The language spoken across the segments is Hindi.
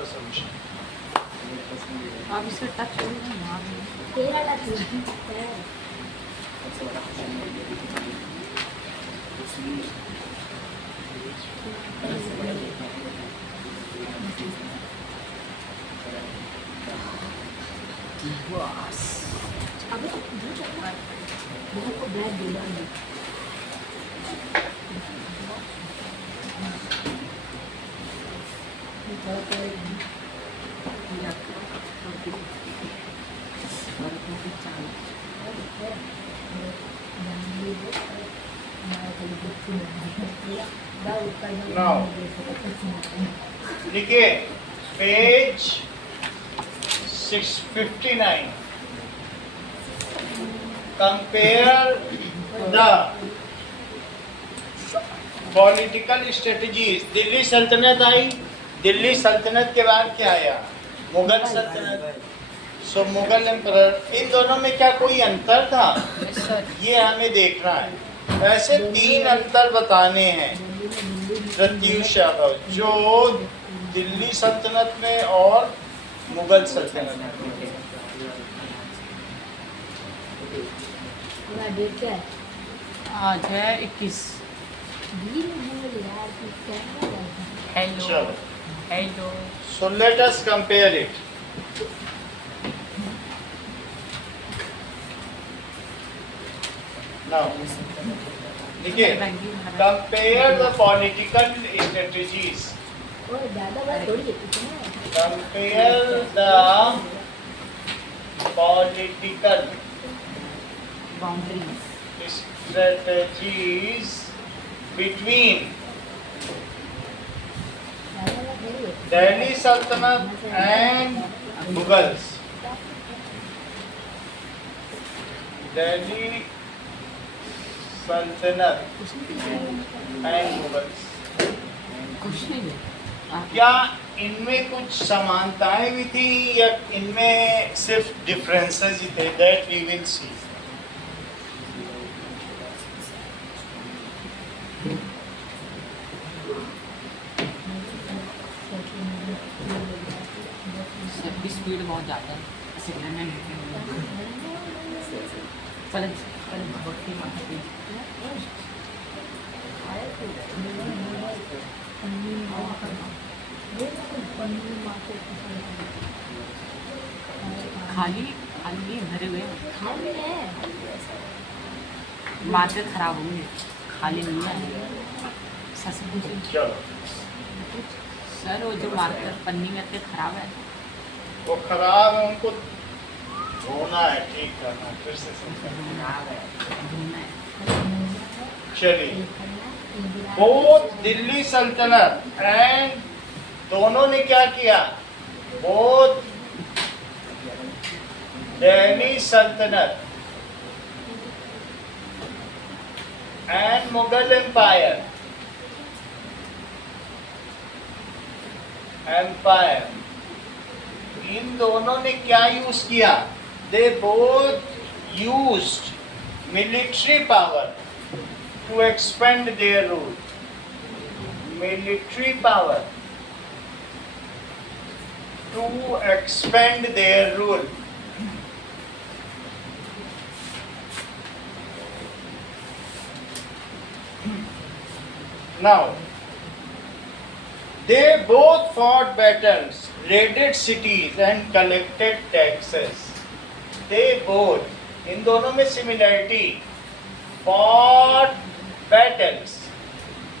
resolution. आप इसका टच करोगे ना तेरा टच है। बस अबे बहुत को ब्लैक दे रहा है। Now, देखिए page 659. Compare the political strategies. Delhi सल्तनत आई, दिल्ली सल्तनत के बाद क्या आया? मुगल सल्तनत. सो मुगल एम्परर. इन दोनों में क्या कोई अंतर था? ये हमें देखना है. ऐसे 3 अंतर बताने हैं प्रत्युष यादव, जो दिल्ली सल्तनत में और मुगल सल्तनत में. पूरा डेट क्या है? आज है 21. दिन बोल यार तू क्या हेलो चलो. Hello. So let us compare it. Now, देखिए, compare the political strategies. ओए ज्यादा बात थोड़ी है इतना है। Compare the political boundaries. strategies between ज्यादा बात थोड़ी है। Delhi Sultanate and Mughals. Delhi Sultanate and Mughals. कुछ नहीं है. क्या इनमें कुछ समानताएं भी थी या इनमें सिर्फ डिफरेंसेस ही थे? That we will see. सबकी स्पीड बहुत ज़्यादा है. सिग्नल में पलक पलक भक्ति माता की. खाली खाली भरे हुए हैं. खाली है। मार्केट खराब होंगे. खाली नहीं है. सच पूछे चलो, सर, वो जो मार्केट पन्नी में थे खराब है. वो खराब है, उनको धोना है, ठीक करना है, फिर से खराब है, धोना है. चलिए, बोथ दिल्ली सल्तनत एंड दोनों ने क्या किया? बोथ दिल्ली सल्तनत एंड मुगल एम्पायर इन दोनों ने क्या यूज किया? They both used military power to expand their rule. Military power to expand their rule. Now, they both fought battles, raided cities and collected taxes. They both, इन दोनों में सिमिलरिटी. fought battles,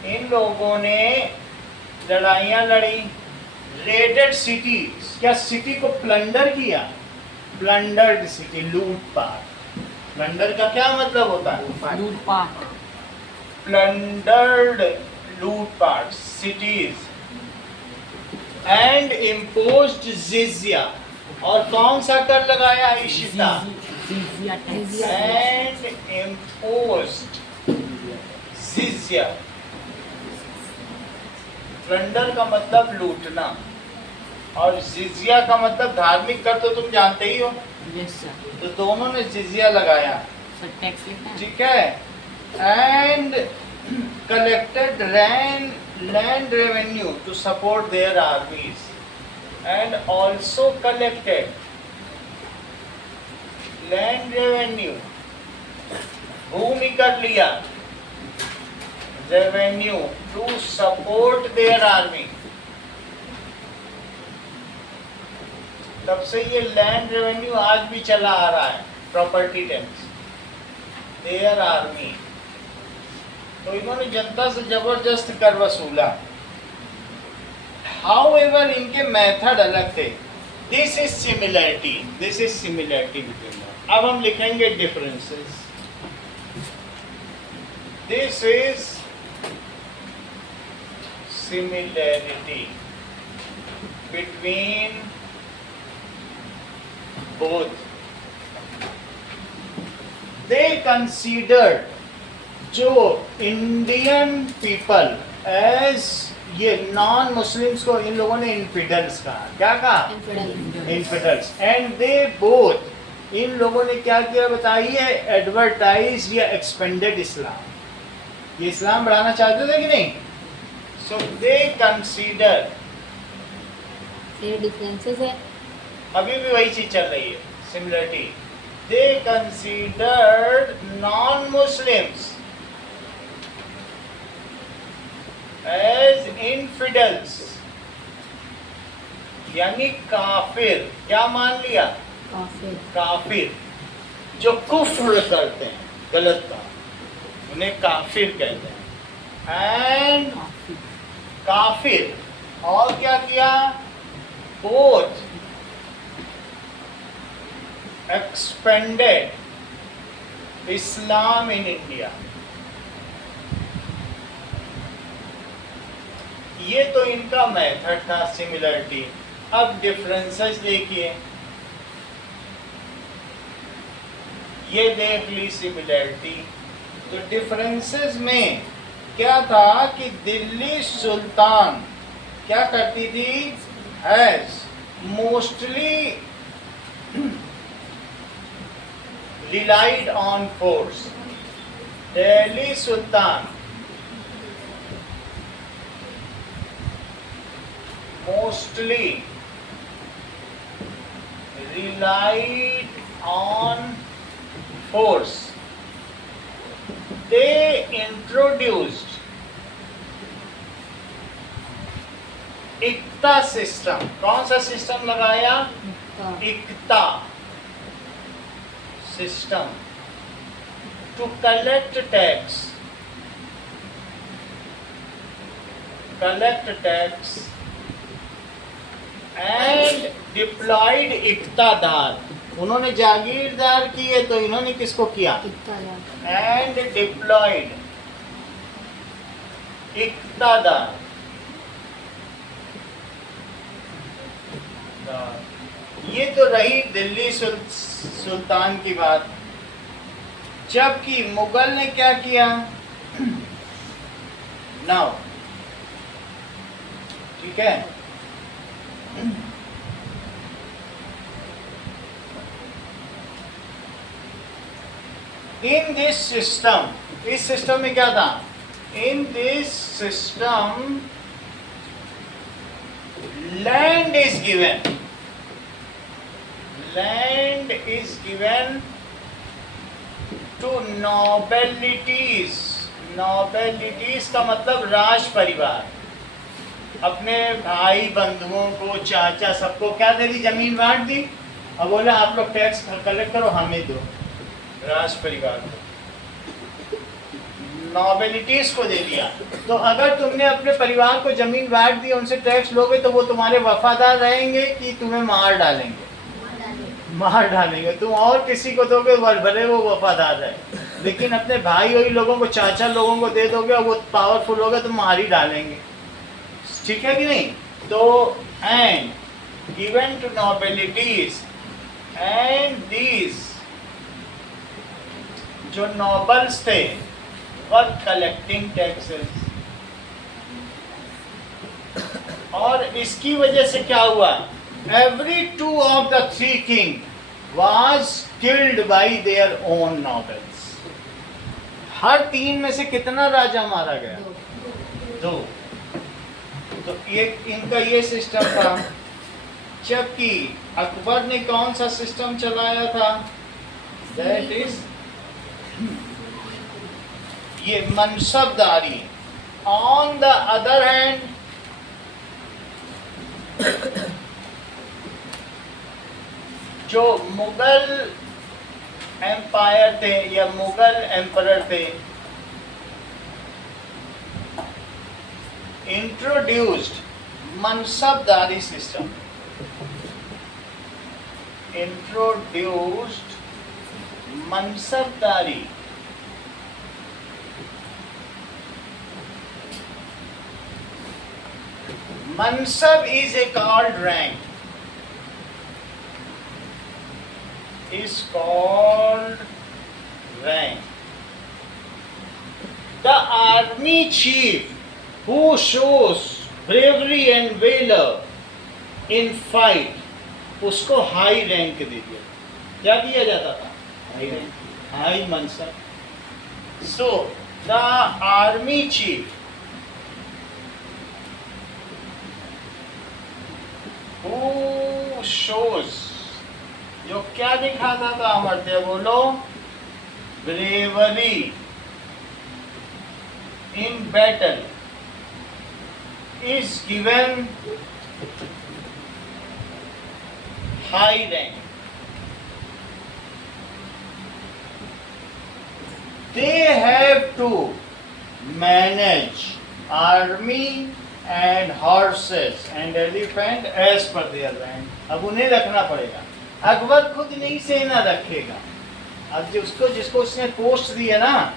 इन लोगों ने लड़ाइयाँ लड़ी. रेडेड सिटीज, क्या सिटी को प्लंडर किया? प्लंडर्ड सिटी, लूटपाट. प्लंडर का क्या मतलब होता है? लूटपाट. प्लंडर्ड, लूटपाट सिटीज. एंड इम्पोज्ड जिजिया, और कौन सा कर लगाया? इशिता. जिजिया टैक्स. एंड इम्पोज्ड जिजिया. प्लंडर का मतलब लूटना और जिजिया का मतलब धार्मिक कर, तो तुम जानते ही हो. Yes sir. तो दोनों ने जिजिया लगाया. सर टैक्स लिखना है. ठीक है. And collected land revenue to support their armies. and also collected land revenue, भूमि कर लिया, revenue to support their army. तब से ये लैंड रेवेन्यू आज भी चला आ रहा है, प्रॉपर्टी टैक्स, देयर आर्मी. तो इन्होंने जनता से जबरदस्त कर वसूला. हाउएवर इनके मेथड अलग थे. This is similarity between them. अब हम लिखेंगे differences. This is similarity between both. They considered जो इंडियन पीपल एज ये नॉन मुस्लिम्स को इन लोगों ने इनफिडल्स कहा. क्या कहा? इनफिडल्स. एंड दे बोथ, इन लोगों ने क्या किया बताइए? एडवर्टाइज या एक्सपेंडेड इस्लाम. ये इस्लाम बढ़ाना चाहते थे कि नहीं? सो दे कंसीडर. ये डिफरेंसेस है. अभी भी वही चीज चल रही है, सिमिलरिटी. दे considered non Muslims as infidels, यानी काफिर. क्या मान लिया? काफिर. जो कुफ्र करते हैं, गलत काम, उन्हें काफिर कहते हैं. एंड काफिर. और क्या किया? Both expanded Islam in India. ये तो इनका मेथड था, सिमिलरिटी. अब डिफरेंसेस देखिए. ये देख ली सिमिलरिटी. तो डिफरेंसेस में क्या था कि दिल्ली सुल्तान क्या करती थी? Has mostly relied on force. Delhi Sultan mostly relied on force. They introduced इक्ता सिस्टम. कौन सा सिस्टम लगाया? इक्ता system to collect tax and deployed इक्तादार. उन्होंने जागीरदार किए तो इन्होंने किसको किया? and deployed इक्तादार. ये तो रही दिल्ली सुल्तान की बात. जबकि मुगल ने क्या किया? नाउ ठीक है. इन दिस सिस्टम, इस सिस्टम में क्या था? In this system land is given. Land is given to nobilities. Nobilities का मतलब राज परिवार. अपने भाई बंधुओं को, चाचा, सबको क्या दे दी? जमीन बांट दी. अब बोला आप लोग टैक्स कलेक्ट करो, हमें दो. राज परिवार को, नॉबिलिटीज को दे दिया. तो अगर तुमने अपने परिवार को जमीन बांट दी, उनसे टैक्स लोगे तो वो तुम्हारे वफादार रहेंगे कि तुम्हें मार डालेंगे? मार डालेंगे. तुम और किसी को दोगे भले वो वफादार रहे, लेकिन अपने भाई वही लोगों को, चाचा लोगों को दे दोगे और वो पावरफुल होगा तो मार ही डालेंगे. ठीक है कि नहीं? तो and given to nobilities and these जो नॉबल्स थे वर कलेक्टिंग टैक्सेस. और इसकी वजह से क्या हुआ? Every two of the three king was killed by their own nobles. हर तीन में से कितना राजा मारा गया? 2. तो ये इनका ये सिस्टम था. जबकि अकबर ने कौन सा सिस्टम चलाया था? दैट इज ये मनसबदारी। ऑन द अदर हैंड जो मुगल एम्पायर थे या मुगल एम्परर थे, introduced मनसबदारी system, introduced मनसबदारी। Mansab is a called rank. Is called rank. The army chief who shows bravery and valor in fight, उसको हाई रैंक दे दिया। क्या दिया जाता था? हाई रैंक, हाई मनसब। So the army chief who shows, जो क्या दिखाता था अमरत्य बोलो? Bravery in battle is given high rank. They have to manage army and horses and elephant as per their rank. अब उन्हें रखना पड़ेगा। अकबर खुद नहीं सेना रखेगा। अब जिसको उसने पोस्ट दिया ना,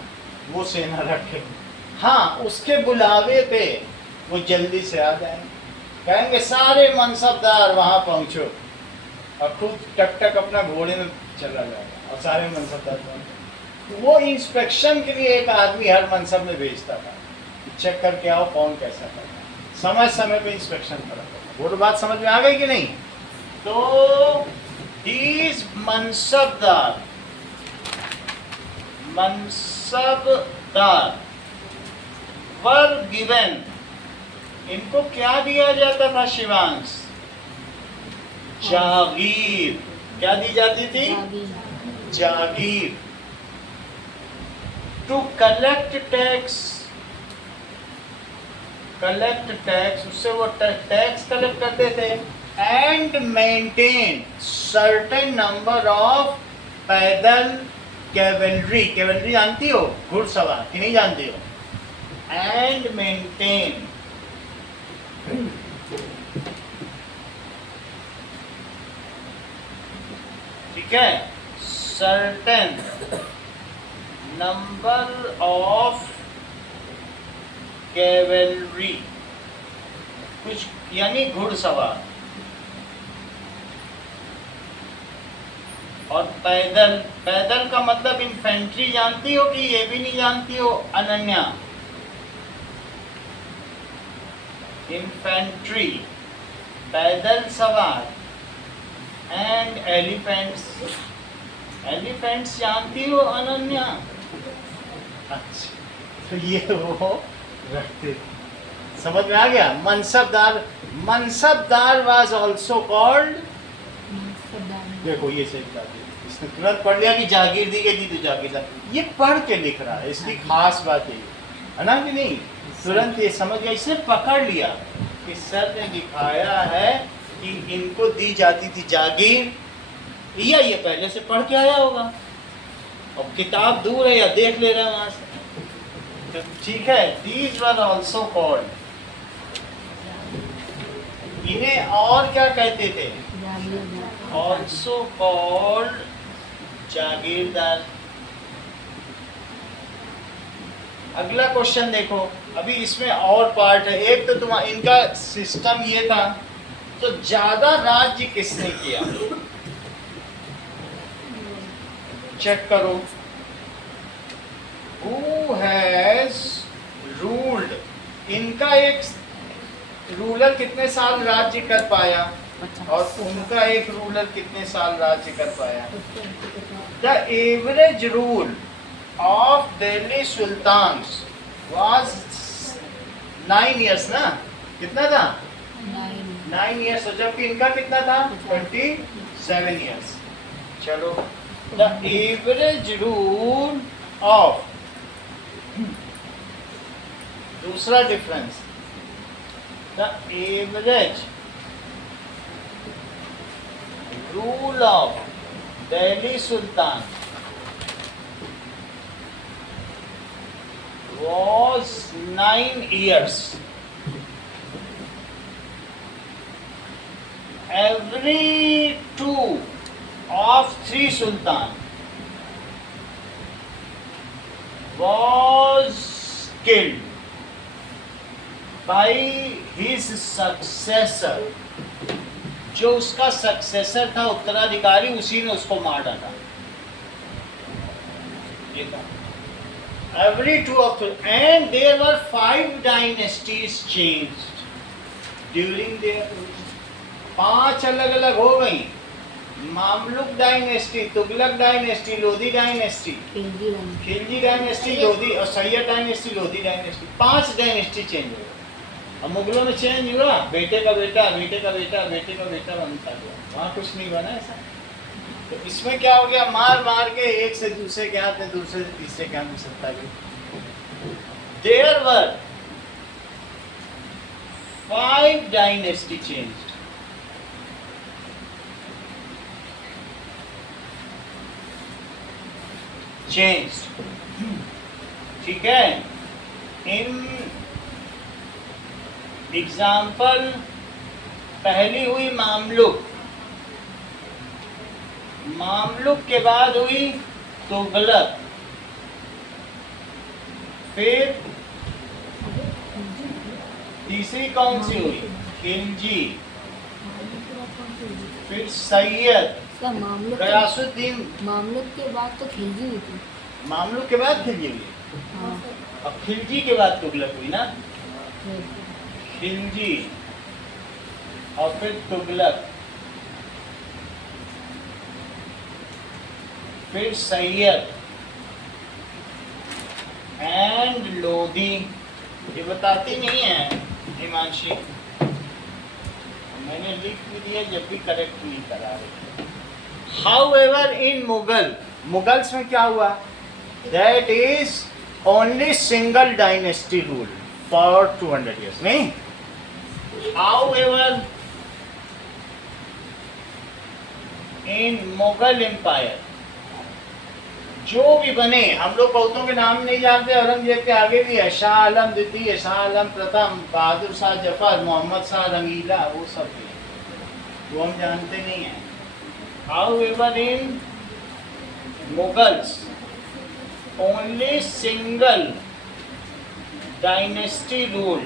वो सेना रखेगा। हाँ, उसके बुलावे पे वो जल्दी से आ जाएंगे, कहेंगे सारे मनसबदार वहां पहुंचो, और खुद टक टक अपना घोड़े में चला जाएगा और सारे मनसबदार पहुंचे। वो इंस्पेक्शन के लिए एक आदमी हर मनसब में भेजता था, चेक करके आओ कौन कैसा कर रहा है, समय समय पे इंस्पेक्शन करा। वो तो बात समझ में आ गई कि नहीं? तो these मनसबदार वर गिवन, इनको क्या दिया जाता था शिवांश? जागीर। क्या दी जाती थी? जागीर। टू कलेक्ट टैक्स, उससे वो टैक्स कलेक्ट करते थे। And maintain certain number of पैदल कैवेलरी जानती हो? घुड़सवार कि नहीं जानती हो? एंड मेंटेन ठीक है, सर्टेन नंबर ऑफ कैवेलरी, कुछ यानी घुड़सवार। और पैदल का मतलब इन्फेंट्री जानती हो कि ये भी नहीं जानती हो? अनन्या, इन्फेंट्री, पैदल सवार। एंड एलिफेंट्स जानती हो अनन्या? अच्छा, तो ये वो रखते थे। समझ में आ गया? मनसबदार वाज ऑल्सो कॉल्ड, देखो ये सही बात है, इसने तुरंत पढ़ लिया कि जागीर दी गई थी तो जागीरदार, ये पढ़ के लिख रहा है, इसकी खास बात है ना कि नहीं? तुरंत ये समझ गया, इसने पकड़ लिया कि सर ने दिखाया है कि इनको दी जाती थी जागीर, या ये पहले से पढ़ के आया होगा, अब किताब दूर है या देख ले रहे हैं वहां से, तो ठीक है। दीज वर ऑल्सो कॉल्ड, इन्हें और क्या कहते थे? ऑल्सो कॉल्ड जागीरदार। अगला क्वेश्चन देखो, अभी इसमें और पार्ट है। एक तो इनका सिस्टम ये था, तो ज्यादा राज्य किसने किया? चेक करो, हु हैज रूल्ड, इनका एक रूलर कितने साल राज्य कर पाया और उनका एक रूलर कितने साल राज्य कर पाया? The average rule of Delhi sultans was 9 years ना? कितना था? 9 9 years, जबकि इनका कितना था 27 years. चलो, the average rule of, दूसरा difference, the average rule of Delhi Sultan was 9 years. Every 2 of 3 Sultan was killed by his successor. जो उसका सक्सेसर था, उत्तराधिकारी, उसी ने उसको मार डाला. ये था. Every 2 of 3, and there were 5 dynasties changed during their rule. 5 अलग अलग हो गई. Mamluk dynasty, Tughlaq dynasty, Lodhi dynasty, Khilji dynasty, Lodhi, और Sayyid dynasty, Lodhi dynasty. 5 dynasty change हो गई. अब मुगलों में चेंज हुआ, बेटे का बेटा, बेटे का बेटा, बेटे का बेटा बनता गया. वहाँ कुछ नहीं बना ऐसा. तो इसमें क्या हो गया, मार मार के एक से दूसरे के हाथ में, दूसरे से तीसरे के हाथ में सत्ता गई. There were 5 dynasty changed. ठीक है. इन एग्जाम्पल, पहली हुई मामलुक, मामलुक के बाद हुई तुगलक, फिर तीसरी कौन सी हुई, खिलजी, फिर सैयद, गयासुद्दीन. मामलुक के बाद तो खिलजी हुई थी. मामलुक के बाद खिलजी हुई, हाँ. अब खिलजी के बाद तुगलक हुई ना. खिलजी और फिर तुगलक, फिर सैयद एंड लोधी. ये बताती नहीं है हिमांशी, मैंने लिख भी दिया, जब भी करेक्ट नहीं करा रहे. हाउएवर इन मुगल, मुगल्स में क्या हुआ, that is only single dynasty rule for 200 years. नहीं, हाउएवर इन मुगल एम्पायर जो भी बने, हम लोग बहुतों के नाम नहीं जानते. औरंगजेब के आगे भी है, शाह आलम द्वितीय, शाह आलम प्रथम, बहादुर शाह जफर, मोहम्मद शाह रंगीला, वो सब भी, वो हम जानते नहीं हैं. However, in Mughals, only single dynasty rule.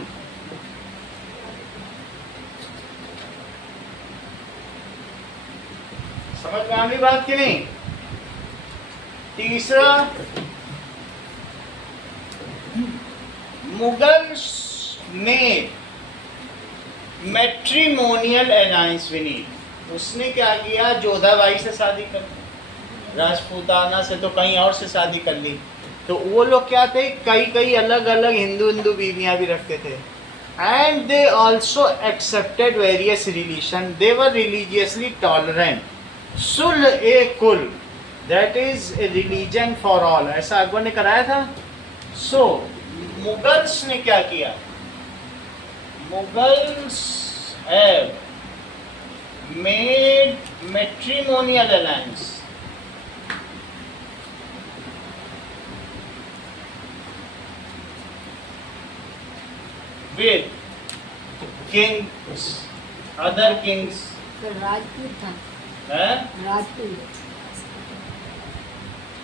समझ में आ गई बात कि नहीं. तीसरा, मुगल्स में मैट्रिमोनियल अलायंस भी नहीं. उसने क्या किया, जोधाबाई से शादी कर ली, राजपूताना से तो कहीं और से शादी कर ली. तो वो लोग क्या थे, कई कई अलग अलग हिंदू बीवियां भी रखते थे. And they also accepted various religion. They were religiously tolerant. सुल ए कुल, that is a religion for all, ऐसा अकबर ने कराया था. सो मुगल्स ने क्या किया, Mughals have made matrimonial alliance with kings, other kings. तो राजपूत था. हैं? राजपूत.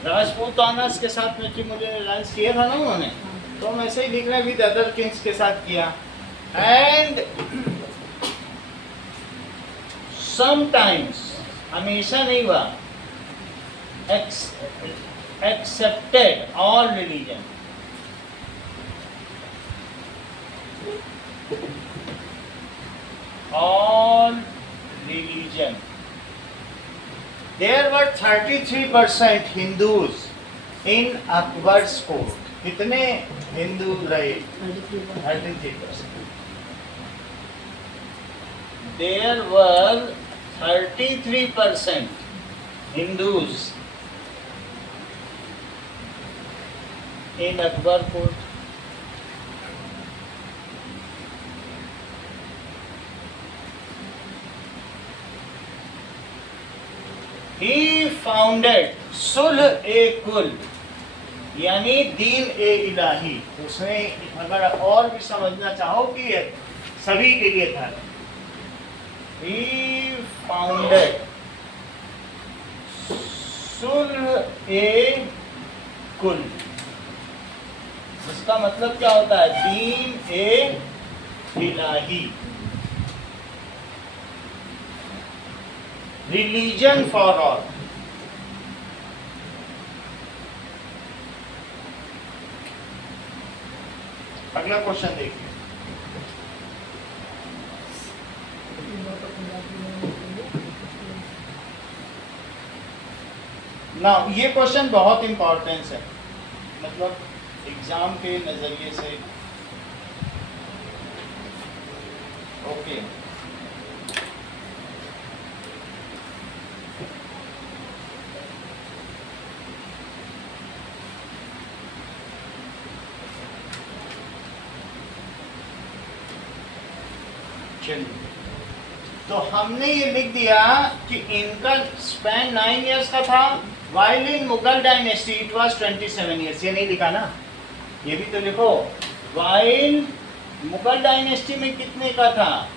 राजपूतानास के साथ मैट्रिमोनियल अलायंस किया था ना उन्होंने. तो हम ऐसे ही लिख रहे हैं, विद अदर किंग्स के साथ किया. एंड समटाइम्स, हमेशा नहीं हुआ, accepted all religion. All religion. There were 33% Hindus in Akbar's court. कितने हिंदू रहे? 33%. there were 33% Hindus in Akbar Fort. He founded Sulh-e-Kul यानी दीन-ए-इलाही. उसने, अगर और भी समझना चाहो कि ये सभी के लिए था, He founded Sulh-e-Kul. इसका मतलब क्या होता है? दीन-ए-इलाही, रिलीजन फॉर ऑल. अगला क्वेश्चन देखिए. ना ये क्वेश्चन बहुत इंपॉर्टेंस है, मतलब एग्जाम के नजरिए से. ओके, चलिए. तो हमने ये लिख दिया कि इनका स्पैन 9 इयर्स का था, while in Mughal dynasty it was 27 years. ये नहीं लिखा ना, ये भी तो लिखो. while मुगल डायनेस्टी में कितने का था?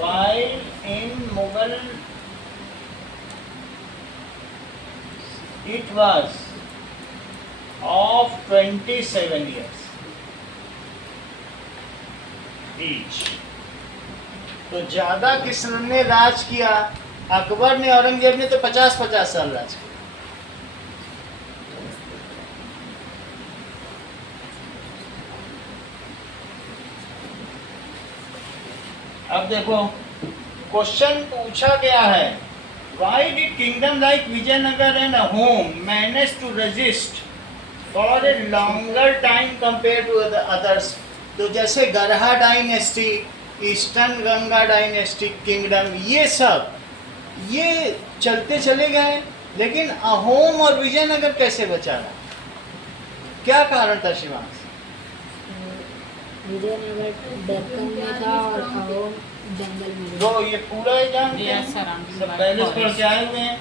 while in Mughal it was of 27 years each. तो ज्यादा किसने राज किया? अकबर ने, औरंगजेब ने तो 50-50 साल राज किया. अब देखो, क्वेश्चन पूछा गया है, why did kingdom like Vijayanagar and Ahom manage to resist for a longer time compared to the others? तो जैसे Garha dynasty, eastern Ganga dynastic kingdom, ये सब ये चलते चले गए, लेकिन अहोम और विजयनगर कैसे बचा रहा? क्या कारण था शिवांश? विजयनगर दक्कन में था और अहोम जंगल में. दो ये पूरा ही जानते हैं, सब पहले से पढ़ के आए हुए हैं.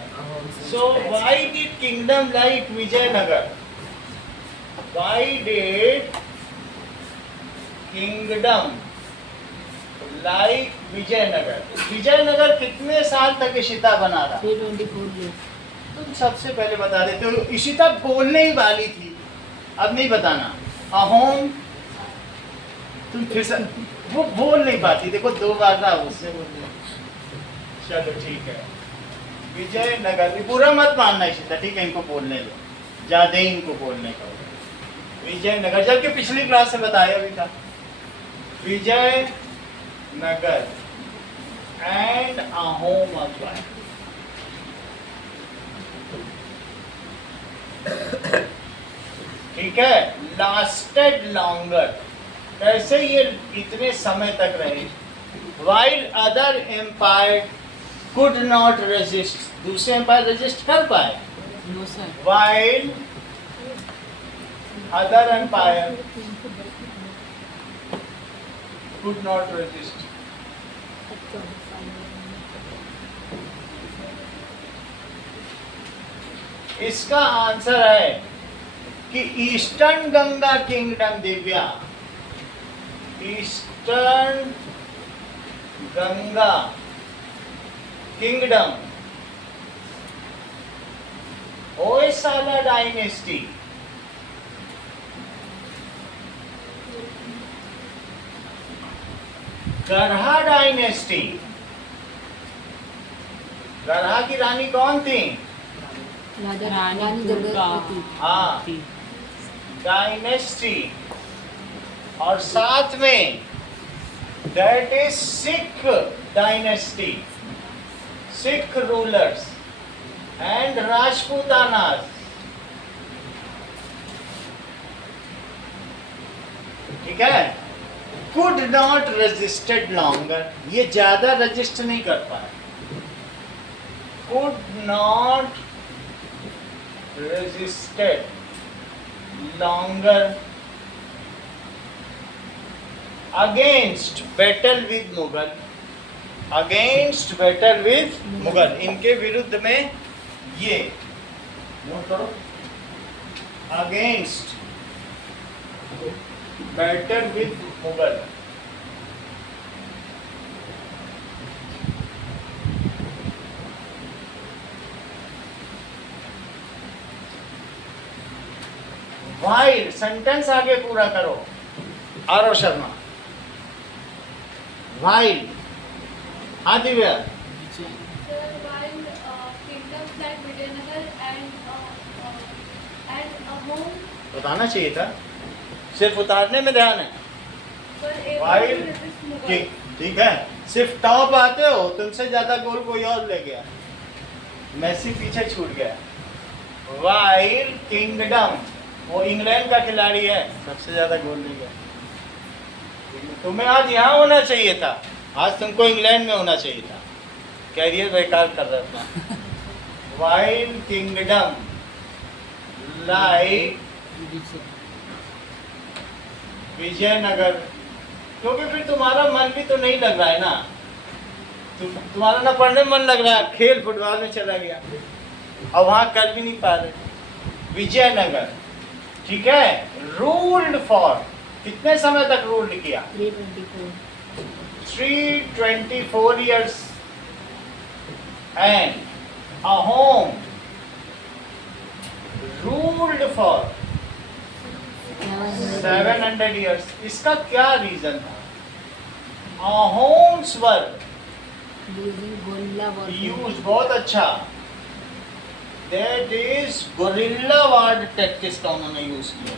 So why did kingdom like Vijayanagara, why did kingdom like Vijayanagara? Vijayanagara कितने साल तक इशिता बना रहा? 324 years. तुम सबसे पहले बता देते हो. इशिता बोलने ही वाली थी, अब नहीं बताना. अहोम तुम फिर से वो बोल नहीं पाती. देखो 2 बार ना उससे बोल दिया. चलो ठीक है. विजयनगर भी पूरा मत मानना इशिता, ठीक है? इनको बोलने दो, ज्यादा ही इनको बोलने का. विजयनगर, जबकि पिछली क्लास से बताया भी था. Vijay Nagar and Ahom Empire. ठीक है, lasted longer. कैसे ये इतने समय तक रहे? While other empire could not resist. दूसरे एम्पायर रेजिस्ट कर पाए? No sir. While other empire could not resist. इसका आंसर है कि eastern Ganga kingdom Divya, eastern Ganga kingdom, Hoysala dynasty, Garha dynasty. Garha की रानी कौन थी? रानी दुर्गा. हाँ, डायनेस्टी. और साथ में that is Sikh dynasty, Sikh rulers and Rajputanas. ठीक है? could not resisted longer, ये ज़्यादा रजिस्ट नहीं कर पाए. Could not resisted longer against battle with Mughal. Against battle with Mughal. इनके विरुद्ध में ये नोट करो. Against battle with Mughal. While sentence आगे पूरा करो. आरव शर्मा. While हाँ Divya. Sir, while kingdoms like Vijayanagar and Ahom बताना चाहिए था. सिर्फ उतारने में ध्यान है. were able While to resist Mughal. ठीक है. सिर्फ टॉप आते हो, तुमसे ज्यादा गोल कोई और ले गया. मेसी पीछे छूट गया. While किंगडम, वो इंग्लैंड का खिलाड़ी है, सबसे ज्यादा गोल ले गया. तुम्हें आज यहाँ होना चाहिए था. आज तुमको इंग्लैंड में होना चाहिए था. कैरियर बेकार कर रहा था. While किंगडम लाइक विजयनगर, क्योंकि फिर तुम्हारा मन भी तो नहीं लग रहा है ना. तुम्हारा ना पढ़ने में मन लग रहा है, खेल फुटबॉल में चला गया और वहाँ कर भी नहीं पा रहे. विजयनगर, ठीक है. रूल्ड फॉर, कितने समय तक रूल किया? 324. 324 years. And Ahom ruled for 700 years. इसका क्या रीजन था? Ahoms were Using guerrilla warfare. used, बहुत अच्छा. That is guerrilla war tactics का उन्होंने यूज किया.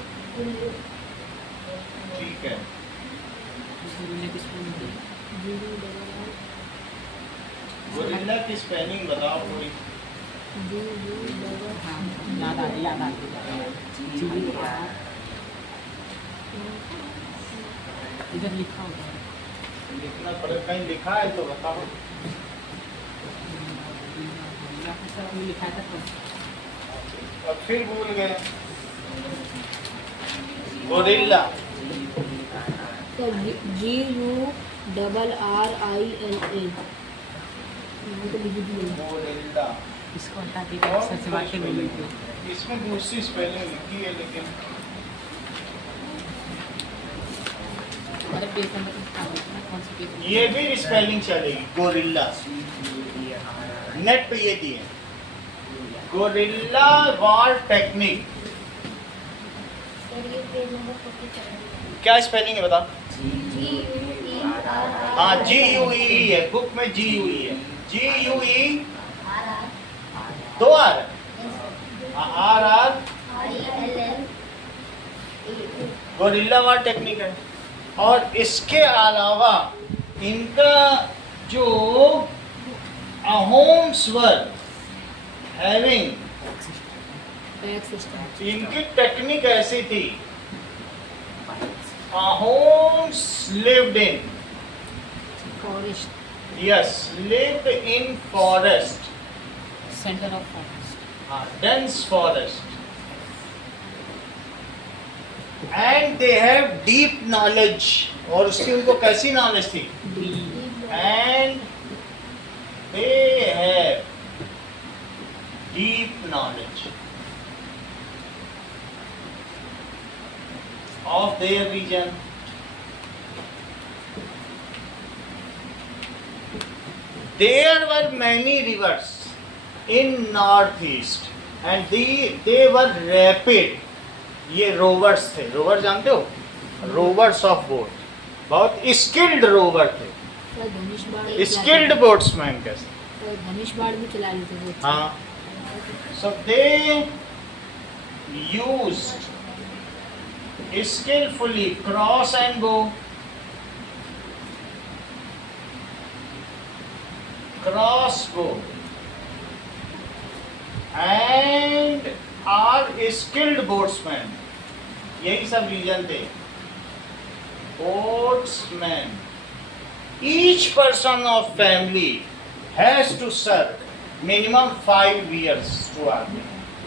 ठीक है. गुरिल्ला की स्पेलिंग बताओ पूरी. याद आ गई. इधर लिखा होगा. लिखना पड़े, कहीं लिखा है तो बताओ. लिखा था तो और फिर भूल गए. गुरिल्ला. Sir, GURRILA. वो तो लिख दिया. गुरिल्ला. इसको हटा के अक्षर से वाक्य में लिख दो. इसमें दूसरी स्पेलिंग लिखी है लेकिन अरे पेज नंबर लिखा है कौन सा पेज? ये भी स्पेलिंग चलेगी. गोरिल्ला नेट पे ये दिए. Gorilla war technique. Sir, ये पेज नंबर 47. क्या स्पेलिंग है बता. GUERRI. हाँ GUE है, बुक में GUE है. GUE दो R RR. Guerrilla war technique है. और इसके अलावा इनका जो Ahoms were having, Pack system. इनकी टेक्निक ऐसी थी. Ahoms lived in, Forest. Yes, lived in forest, centre of forest. dense forest. And they have deep knowledge. और उसकी उनको कैसी नॉलेज थी? And they have deep knowledge of their region. There were many rivers in northeast and they were rapid. ये रोवर्स थे. रोवर जानते हो? Rowers of boat. बहुत स्किल्ड रोवर थे. Sir, धनुष बाण भी स्किल्ड चलाते बोट्समैन कैसे. थे. Sir, धनुष बाण भी चला लेते थे. हाँ. So they used skillfully cross and bow, crossbow, and are skilled boatsmen. यही सब रीजन थे. Sportsman. Each person of family has to serve minimum 5 years to army.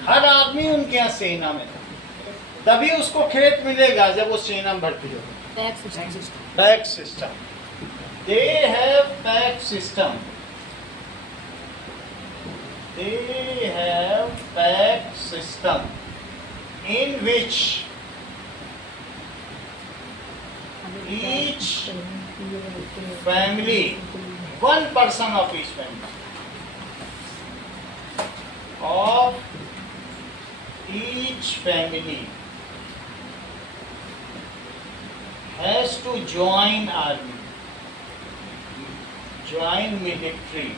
हर आदमी उनके यहाँ सेना में था, तभी उसको खेत मिलेगा जब वो सेना में भर्ती हो. Pack system. They have pack system. They have pack system in which each family, one person of each family, of each family has to join army, join military,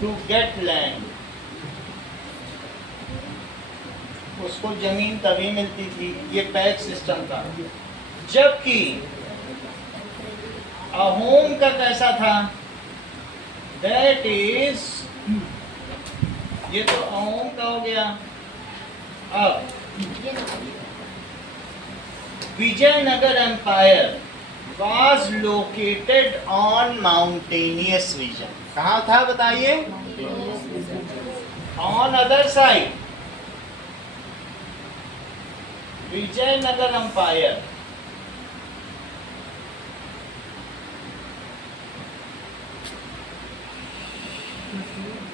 to get land. उसको जमीन तभी मिलती थी, ये पैक सिस्टम था. जबकि अहोम का कैसा था? दैट इज, ये तो अहोम का हो गया. अब Vijayanagara empire was located on mountainous region. कहाँ था बताइए? On other side. Vijayanagara empire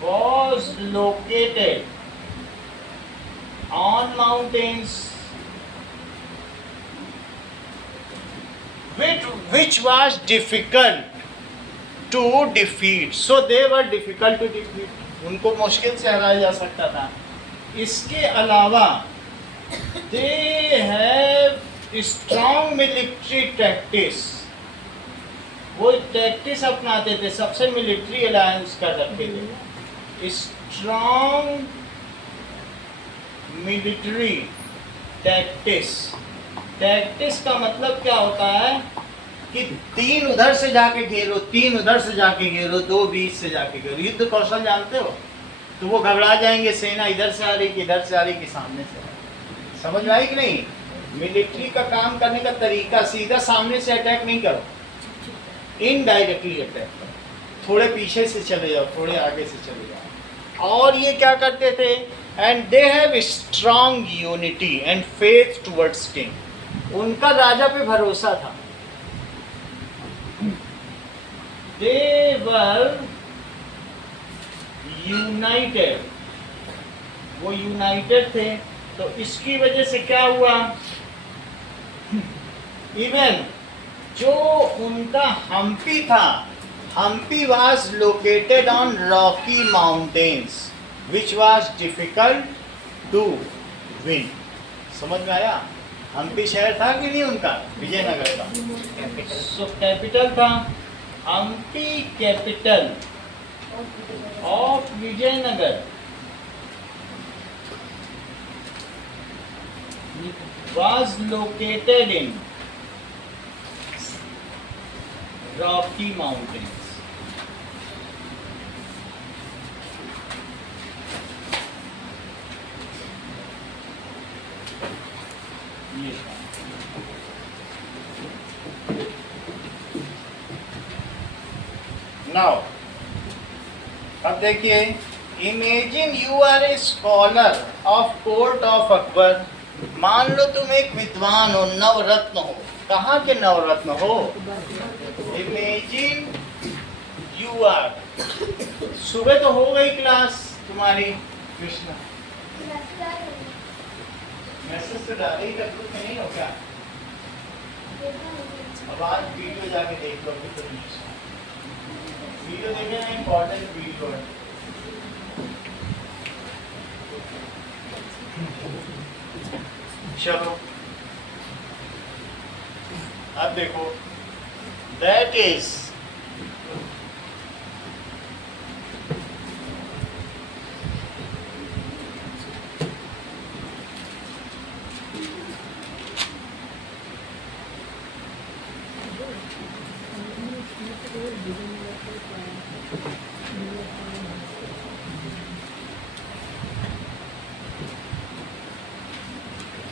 was located on mountains which was difficult to defeat. So they were difficult to defeat. उनको मुश्किल से हराया जा सकता था. इसके अलावा they have strong military tactics. वो टैक्टिस अपनाते थे, सबसे मिलिट्री अलायंस कर रखते थे. Strong military tactics. टैक्टिस का मतलब क्या होता है कि 3 उधर से जाके घेरो, 3 उधर से जाके घेरो, 2 बीच से जाके घेरो. युद्ध कौशल जानते हो? तो वो घबरा जाएंगे, सेना इधर से आ रही कि इधर से आ रही कि सामने से. समझ में आई कि नहीं? मिलिट्री का काम करने का तरीका सीधा सामने से अटैक नहीं करो, इनडायरेक्टली अटैक करो. थोड़े पीछे से चले जाओ, थोड़े आगे से चले जाओ. और ये क्या करते थे? And they have strong unity and faith towards king. उनका राजा पे भरोसा था. दे वर यूनाइटेड. वो यूनाइटेड थे. तो इसकी वजह से क्या हुआ? इवन जो उनका हम्पी था, Hampi was located on rocky mountains which was difficult to win. समझ में आया? हम्पी शहर था कि नहीं उनका? विजयनगर का. सो कैपिटल था. Hampi capital of Vijayanagara was located in Rocky Mountains. Now, अब देखिए, imagine you are a scholar of court of Akbar. मान लो तुम एक विद्वान हो, नवरत्न हो. कहाँ के नवरत्न हो? Imagine you are. सुबह तो हो गई क्लास तुम्हारी कृष्णा, मैसेज तो डाल ही, तब कुछ नहीं हो क्या? अब आज वीडियो जाके देख लो. वीडियो देखे ना, इम्पोर्टेंट वीडियो है. चलो अब देखो, दैट इज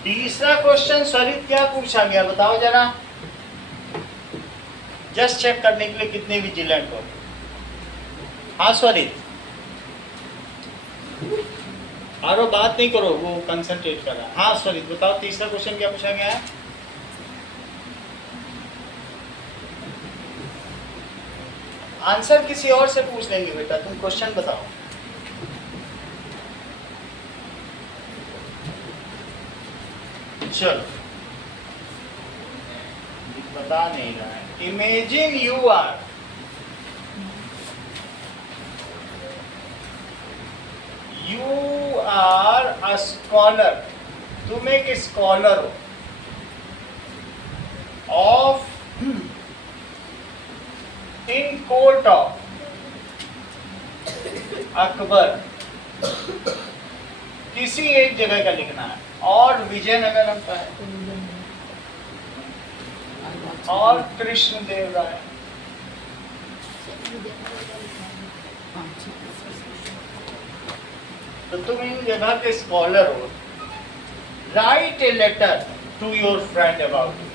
तीसरा क्वेश्चन स्वरित क्या पूछा गया बताओ जरा, जस्ट चेक करने के लिए कितने विजिलेंट हो। हाँ स्वरित, और बात नहीं करो, वो कंसंट्रेट कर रहा है। हाँ स्वरित बताओ तीसरा क्वेश्चन क्या पूछा गया है। आंसर किसी और से पूछ लेंगे बेटा, तुम क्वेश्चन बताओ। चलो बता नहीं रहा है। Imagine you are a scholar, तुम एक स्कॉलर हो of in court of Akbar, किसी एक जगह का लिखना है, और विजयनगर का है, और कृष्णदेव राय। तो तुम इन जगह के स्कॉलर हो। Write a letter to your friend about it,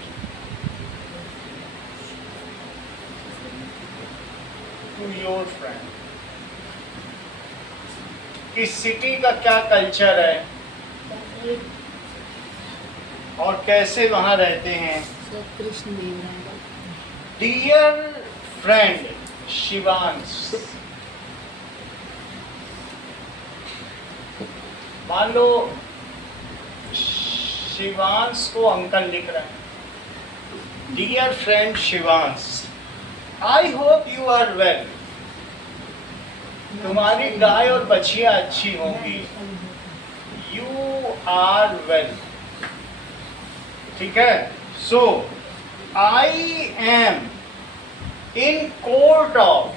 to your friend. इस सिटी का क्या कल्चर है और कैसे वहां रहते हैं। डियर फ्रेंड शिवांश, मान लो शिवांश को अंकल लिख रहे हैं। Dear friend Shivansh, I hope you are well, तुम्हारी गाय और बछिया अच्छी होंगी। यू आर वेल, ठीक है। So I am in court of,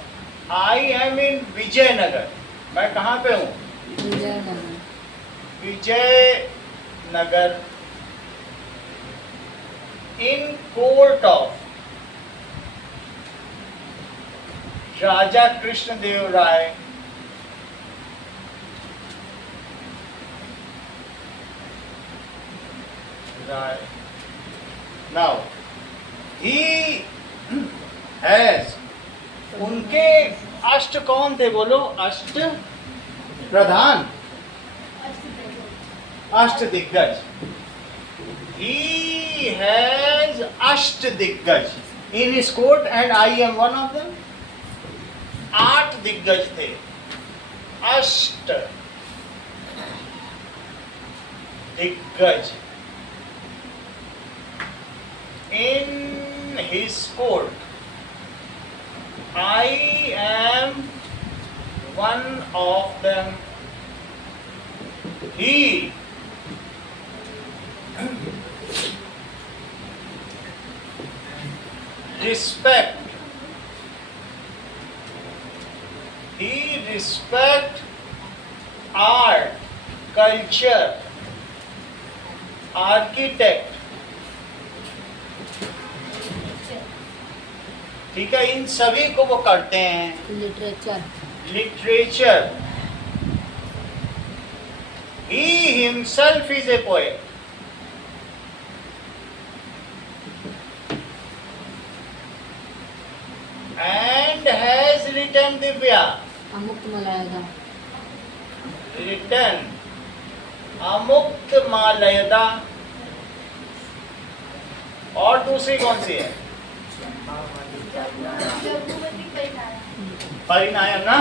I am in Vijayanagar, मैं कहाँ पे हूँ, Vijayanagar, in court of Raja Krishnadeva Raya, now he has, उनके अष्ट कौन थे बोलो, अष्ट प्रधान, अष्ट दिग्गज। He has अष्ट दिग्गज in his court and I am one of them. 8 दिग्गज थे, अष्ट दिग्गज in his court. I am one of them. He respect art, culture, architect, ठीक है, इन सभी को वो करते हैं। Literature, he himself is a poet. And has written Divya, written Amuktamalyada, और दूसरी कौन सी है, परिणायम ना,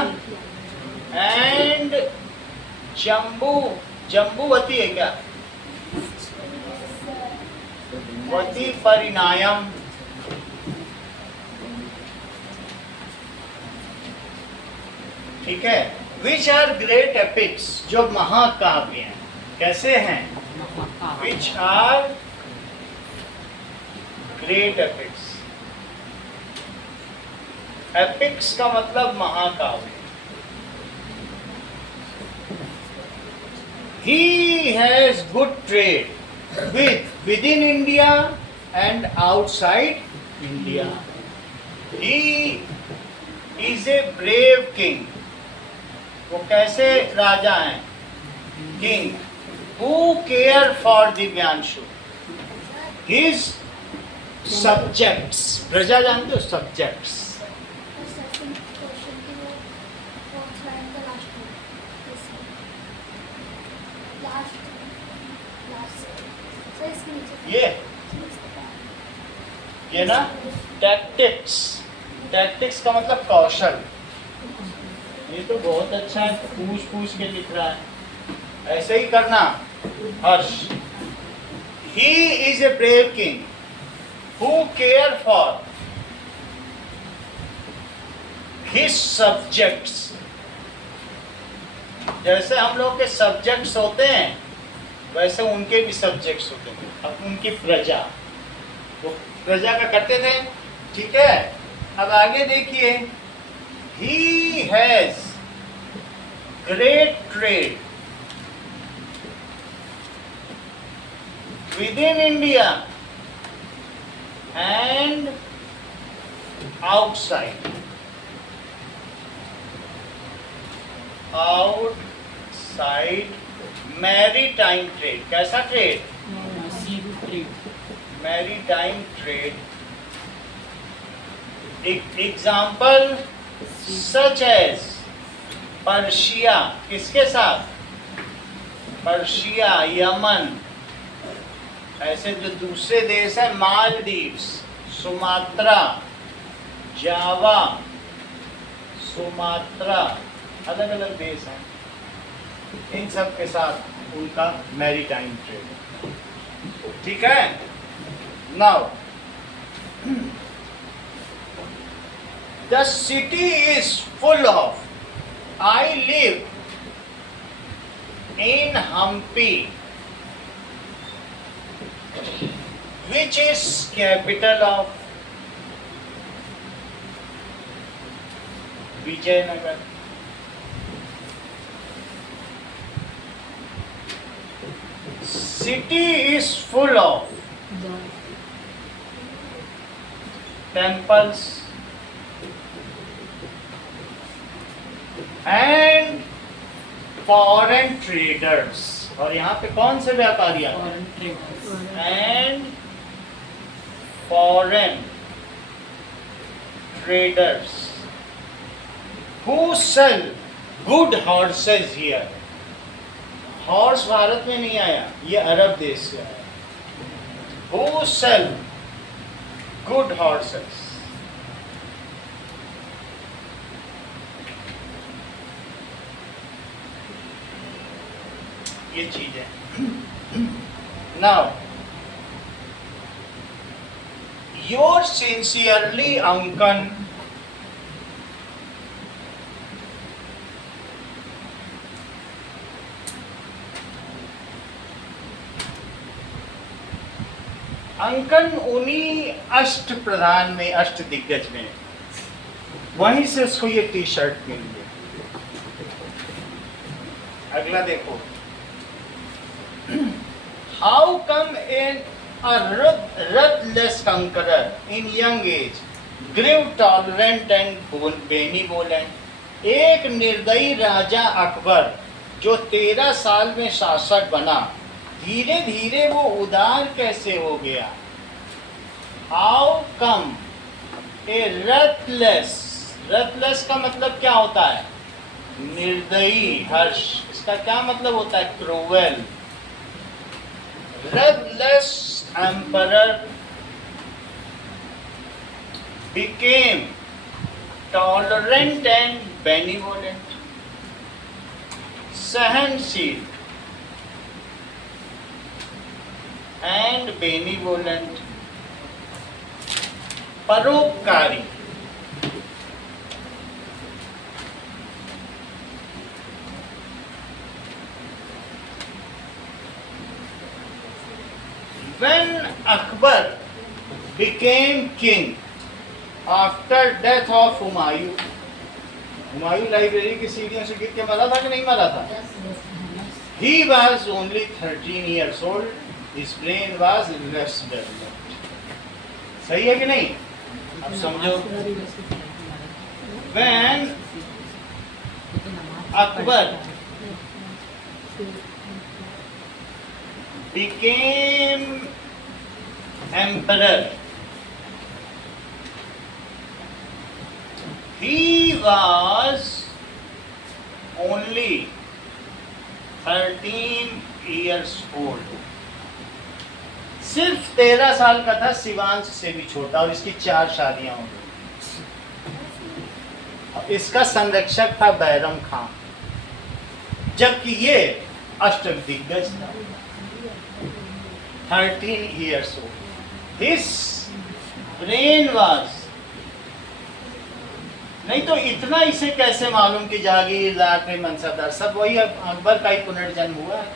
एंड जम्बूवती है क्या, वती परिणायम, ठीक है। विच आर ग्रेट एपिक्स, जो महाकाव्य हैं, कैसे हैं, which are great epics. Epics का मतलब महाकाव्य। He has good trade within India and outside India. He is a brave king. वो कैसे राजा हैं, king, Who care for Divyanshu? His subjects. प्रजा जानते हो? Subjects. The second question की वो fourth line का last one. Yes, sir. Last sir इसके नीचे ये ना टैक्टिक्स. टैक्टिक्स का मतलब कौशल. ये तो बहुत अच्छा है, पूछ के लिख रहा है. ऐसे ही करना. हर्ष. He is a brave king who care for his subjects. जैसे हम लोग के सब्जेक्ट्स होते हैं वैसे उनके भी सब्जेक्ट्स होते हैं. अब उनकी प्रजा, वो प्रजा का करते थे. ठीक है. अब आगे देखिए. He has great trade within India and outside. Outside maritime trade. कैसा trade? Maritime trade. Example such as Persia. किसके साथ? Persia, Yemen. ऐसे जो दूसरे देश हैं, मालदीव्स, सुमात्रा, जावा, सुमात्रा, अलग अलग देश हैं. इन सब के साथ उनका मैरीटाइम ट्रेड. ठीक है. Now the city is full of. I live in Hampi which is capital of Vijayanagar. City is full of temples and foreign traders. और यहाँ पे कौन से व्यापारी आते हैं? And foreign traders who sell good horses here. Horse Bharat में नहीं आया, ये अरब देश से आया. Who sell good horses. ये चीज है. Now yours sincerely, Ankan. अंकन उन्हीं अष्ट प्रधान में, अष्ट दिग्गज में, वहीं से उसको ये टी शर्ट मिल गई. अगला देखो. How come in a ruthless conqueror in young age grew tolerant and benevolent. एक निर्दयी राजा अकबर जो 13 साल में शासक बना, धीरे धीरे वो उदार कैसे हो गया? हाउ कम ए रथलेस. रथलेस का मतलब क्या होता है? निर्दयी. हर्ष, इसका क्या मतलब होता है? Cruel. Ruthless emperor became tolerant and benevolent. सहनशील and benevolent. परोपकारी. When Akbar became king after death of Humayun. Humayun library की सीढ़ियों से गिर के मरा था कि नहीं मरा था? He was only 13 years old. His brain was less developed. सही है कि नहीं? अब समझो. When Akbar became emperor, he was only 13 years old. सिर्फ 13 साल का था, शिवांश से भी छोटा, और इसकी 4 शादियां हो गई। इसका संरक्षक था बैरम खां, जबकि ये अष्टदिग्गज था। 13 years old. His brain was, नहीं तो इतना इसे कैसे मालूम कि जागीर लाख में मनसादार सब वही अकबर का ही पुनर्जन्म हुआ है।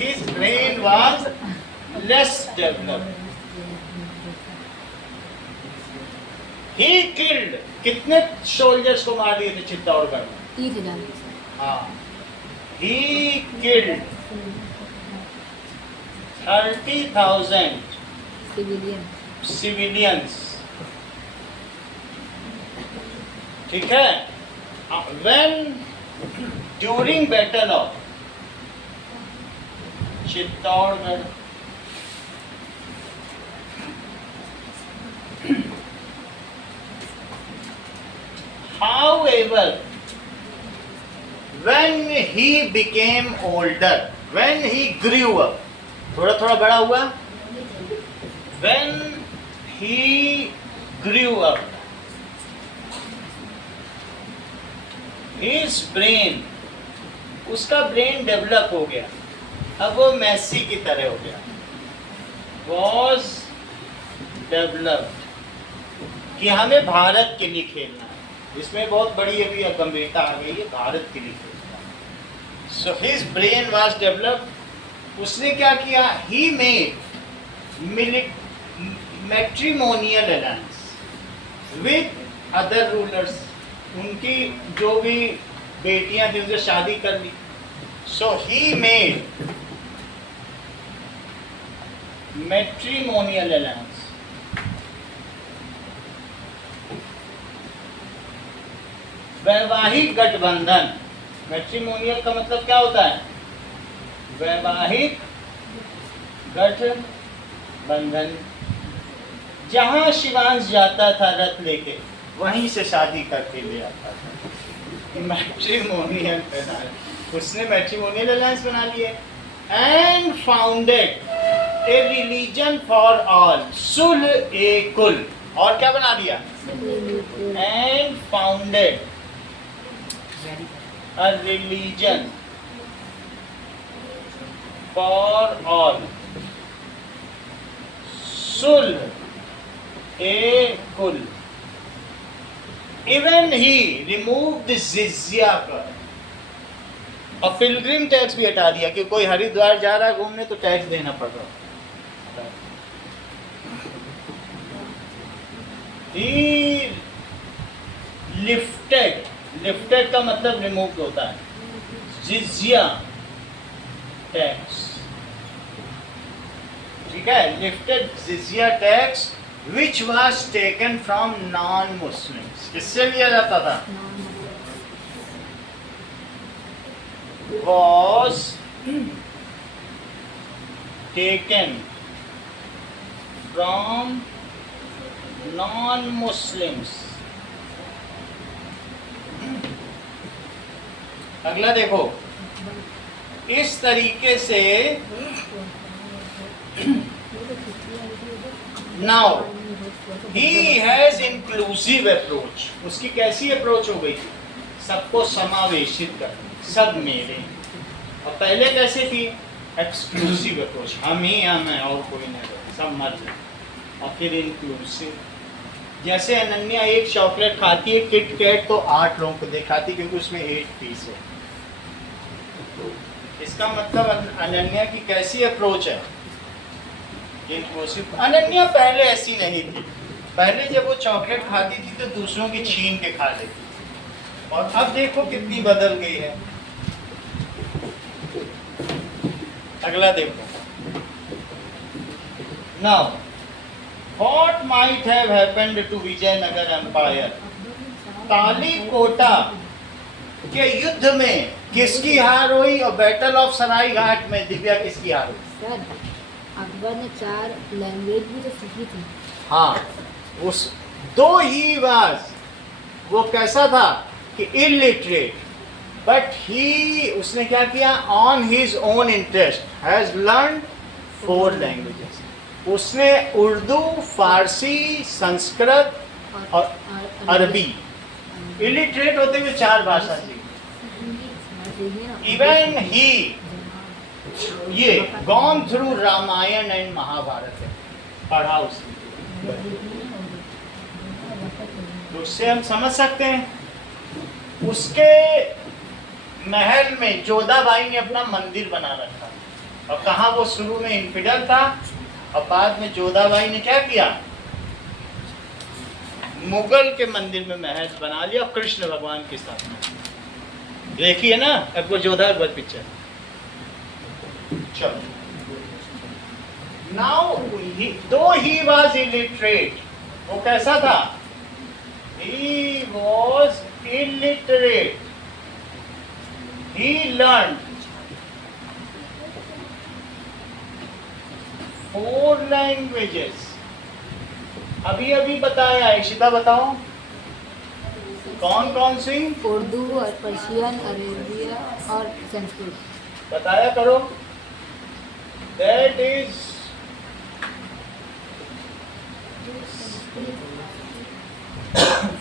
His brain was less developed. He killed, कितने सोल्जर्स को मार दिए थे चित्तौड़गढ़ में? 30,000 हाँ, he killed 30,000 सिविलियन। civilians. ठीक है? When during battle of Chittorgarh, however, when he became older, when he grew up, थोड़ा थोड़ा बड़ा हुआ, when he grew up, his brain, उसका ब्रेन डेवलप हो गया, अब वो मैसी की तरह हो गया, was developed, कि हमें भारत के लिए खेलना है। इसमें बहुत बड़ी अभी गंभीरता आ गई है, भारत के लिए खेलना है। So his brain was developed. उसने क्या किया? He made matrimonial alliance with other rulers. उनकी जो भी बेटियां थी उनसे शादी कर ली। So he made matrimonial alliance. वैवाहिक गठबंधन। मैट्रिमोनियल का मतलब क्या होता है? वैवाहिक गठबंधन। जहां शिवांश जाता था रथ लेके, वहीं से शादी करके ले आता था। मैट्रिमोनियल अलायंस, उसने मैट्रिमोनियल अलायंस बना लिया। And founded A religion for all, सुल ए कुल। और क्या बना दिया? And founded a religion for all, sulh e kul. Even he removed the jizya कर, और पिलग्रिम टैक्स भी हटा दिया कि कोई हरिद्वार जा रहा है घूमने तो टैक्स देना पड़ रहा। He lifted, लिफ्टेड का मतलब रिमूव होता है, जिजिया टैक्स। ठीक है, लिफ्टेड जिजिया tax which was taken from non Muslims. किससे लिया जाता था? was taken from non-Muslims. अगला देखो, इस तरीके से now he has inclusive approach. उसकी कैसी अप्रोच हो गई थी? सबको समावेशित कर, सब मेरे। और पहले कैसे थी? एक्सक्लूसिव अप्रोच, हम ही हम हैं और कोई नहीं, सब मर जाए। और फिर इंक्लूसिव, जैसे अनन्या एक चॉकलेट खाती है किट कैट तो 8 लोगों को दे खाती, क्योंकि उसमें 8 पीस है। इसका मतलब अनन्या की कैसी अप्रोच है? इंक्लूसिव। अनन्या पहले ऐसी नहीं थी। पहले जब वो चॉकलेट खाती थी तो दूसरों की छीन के खा लेती थी, और अब देखो कितनी बदल गई है। अगला देखो, now what might have happened to Vijayanagar Empire? Talikota के युद्ध में किसकी हार हुई और बैटल ऑफ सराय घाट में दिव्या किसकी हार हुई? सर अकबर ने 4 लैंग्वेज भी तो सीखी थी। हाँ, उस दो ही वाज, वो कैसा था कि इलिटरेट, बट ही उसने क्या किया, on his own interest has learn 4 languages. उसने उर्दू, फारसी, संस्कृत और अरबी, इलिटरेट होते हुए 4 भाषा सीखी। इवन ही ये gone through Ramayana and Mahabharata है, पढ़ा उसने। तो उससे हम समझ सकते हैं उसके महल में जोधाबाई ने अपना मंदिर बना रखा, और कहा वो शुरू में इन्फिडल था और बाद में जोधाबाई ने क्या किया, मुगल के मंदिर में महल बना लिया और कृष्ण भगवान की स्थापना। देखिए ना अकबर जोधा अकबर पिक्चर। चलो, नाउ दो ही वाज इलिटरेट, वो कैसा था, he was illiterate, he learn 4 languages. अभी अभी बताया, इशिता बताओ कौन कौन सी? उर्दू और पर्शियन, अरेबिया और संस्कृत। बताया करो। That is